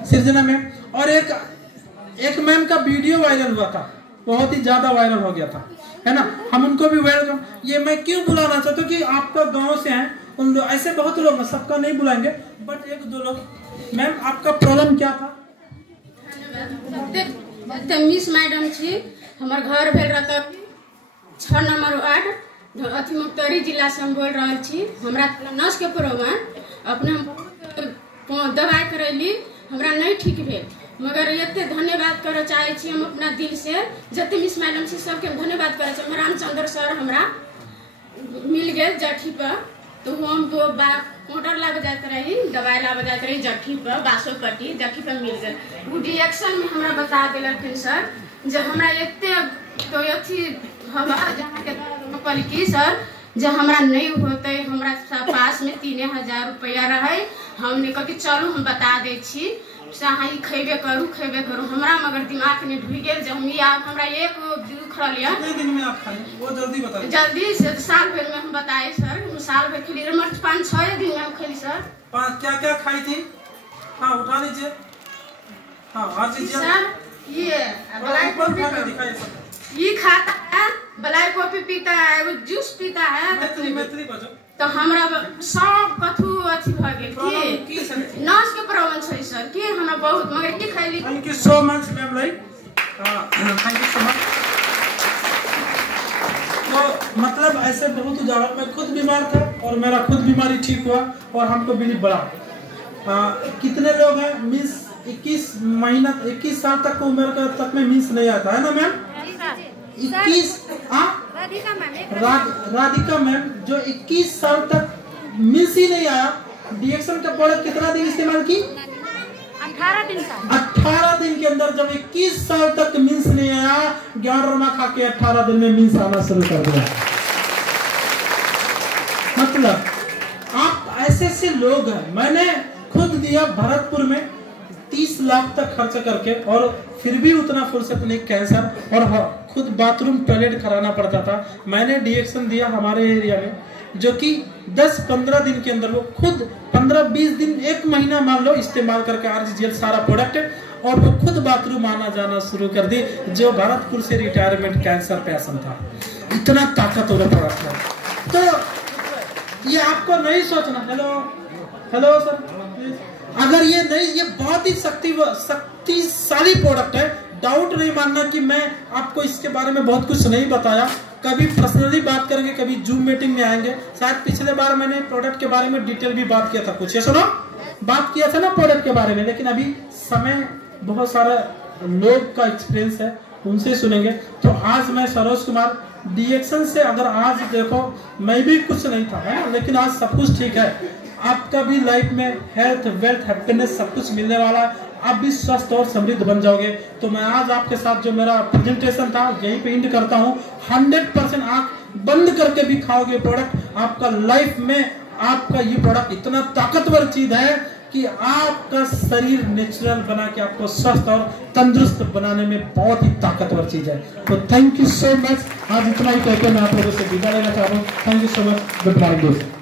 सिरजना मैम। और एक मैम का वीडियो वायरल हुआ था, बहुत ही ज्यादा वायरल हो गया था, है ना। हम उनको भी वेलकम। ये मैं क्यों बुलाना चाहता हूँ कि आपका गांव से हैं उन लोग, ऐसे बहुत लोग, सबका नहीं बुलाएंगे बट 1-2 लोग। मैम आपका प्रॉब्लम क्या था? मिस मैडम छी। हमार घर भेल रहता 6 नंबर वार्ड अथी मुक्तरी जिला से हम बोल रहा छी। हमरा नस के प्रॉब्लम अपने हम दवाई करैली, हमरा नहीं ठीक भेल। मगर एते धन्यवाद करे चाहे छी हम अपना दिल से। जते मिस मैडम छी सबके धन्यवाद करे छी। रामचंद्र सर हमरा मिल गए जठी पर, तो हम 2 बार काउंटर लग जाते रही, दवाई ला जाते रही जठी पर, बासोपट्टी जठी पर मिल गए। वो डिएक्शन में हमरा बता दिलखिन सर, जब हमरा एते तो अथी हवा जहाँ के की सर जब हमरा नहीं होते, हमरा पास में 3000 रुपया रहे। हमने कहा कि चलू हम बता दे छी, खेबे करू। हमरा मगर दिमाग में ढुक गए। जब हम हमरा एक दुख रहा। कितने दिन में आप खाए वो जल्दी बताइए। जल्दी से साल भर में हम बताए सर। हम साल भर खेली 5-6 दिन में हम खेली सर। क्या खाई थी? हाँ उठा लीजिए। हाँ आज सर ये बलाई कॉफी ये खाता है, बलाई कॉफी पीता है, वो जूस पीता है। मैत्री बचो। तो हमरा सब कथु अथी भ गेल की नस के प्रॉब्लम छै सर की हमरा बहुत। मगर की खैली। Thank you so much ma'am. Thank you so much. तो मतलब ऐसे बहुत उदाहरण। मैं खुद बीमार था और मेरा खुद बीमारी ठीक हुआ और हमको बिलीव बढ़ा। कितने लोग हैं मीन्स 21 महीना 21 साल तक उम्र का तक में मीन्स नहीं आता है ना मैम? 21 राधिका मैम जो 21 साल तक मिस ही नहीं आया। डिएक्शन का प्रोडक्ट कितना दिन इस्तेमाल की? 18 दिन का। 18 दिन के अंदर जब 21 साल तक मिन्स नहीं आया, 11 रमा खा के 18 दिन में मिन्स आना शुरू कर दिया। मतलब आप ऐसे लोग हैं। मैंने खुद दिया भरतपुर में 30 लाख तक खर्च करके और फिर भी उतना फुर्सत नहीं। कैंसर और खुद बाथरूम टॉयलेट कराना पड़ता था। मैंने डिएक्शन दिया हमारे एरिया में, जो कि 10-15 दिन के अंदर वो खुद 15-20 दिन 1 महीना मान लो इस्तेमाल करके RGGL सारा प्रोडक्ट, और वो खुद बाथरूम आना जाना शुरू कर दी। जो भरतपुर से रिटायरमेंट कैंसर पेशेंट था। इतना ताकतवर प्रोडक्ट है। तो ये आपको नहीं सोचना। Hello sir please. अगर ये नहीं, ये बहुत ही शक्तिशाली प्रोडक्ट है। डाउट नहीं मानना कि मैं आपको इसके बारे में बहुत कुछ नहीं बताया। कभी पर्सनली बात करेंगे, कभी जूम मीटिंग में आएंगे। शायद पिछले बार मैंने प्रोडक्ट के बारे में डिटेल भी बात किया था। कुछ ये सुनो, बात किया था ना प्रोडक्ट के बारे में। लेकिन अभी समय बहुत सारा लोग का एक्सपीरियंस है, उनसे सुनेंगे। तो आज मैं सरोज कुमार डिएक्शन से, अगर आज देखो मैं भी कुछ नहीं था है, लेकिन आज सब कुछ ठीक है। आपका भी लाइफ में हेल्थ, वेल्थ, हैप्पीनेस सब कुछ मिलने वाला है। आप भी स्वस्थ और समृद्ध बन जाओगे। तो मैं आज आपके साथ जो मेरा प्रेजेंटेशन था यहीं पे एंड करता हूँ। 100% आंख बंद करके भी खाओगे प्रोडक्ट, आपका लाइफ में आपका ये प्रोडक्ट इतना ताकतवर चीज है कि आपका शरीर नेचुरल बना के आपको स्वस्थ और तंदुरुस्त बनाने में बहुत ही ताकतवर चीज है। तो थैंक यू सो मच। आज इतना ही कहकर मैं आप लोगों से विदा लेना चाह रहा हूँ। Thank you so much. Good morning.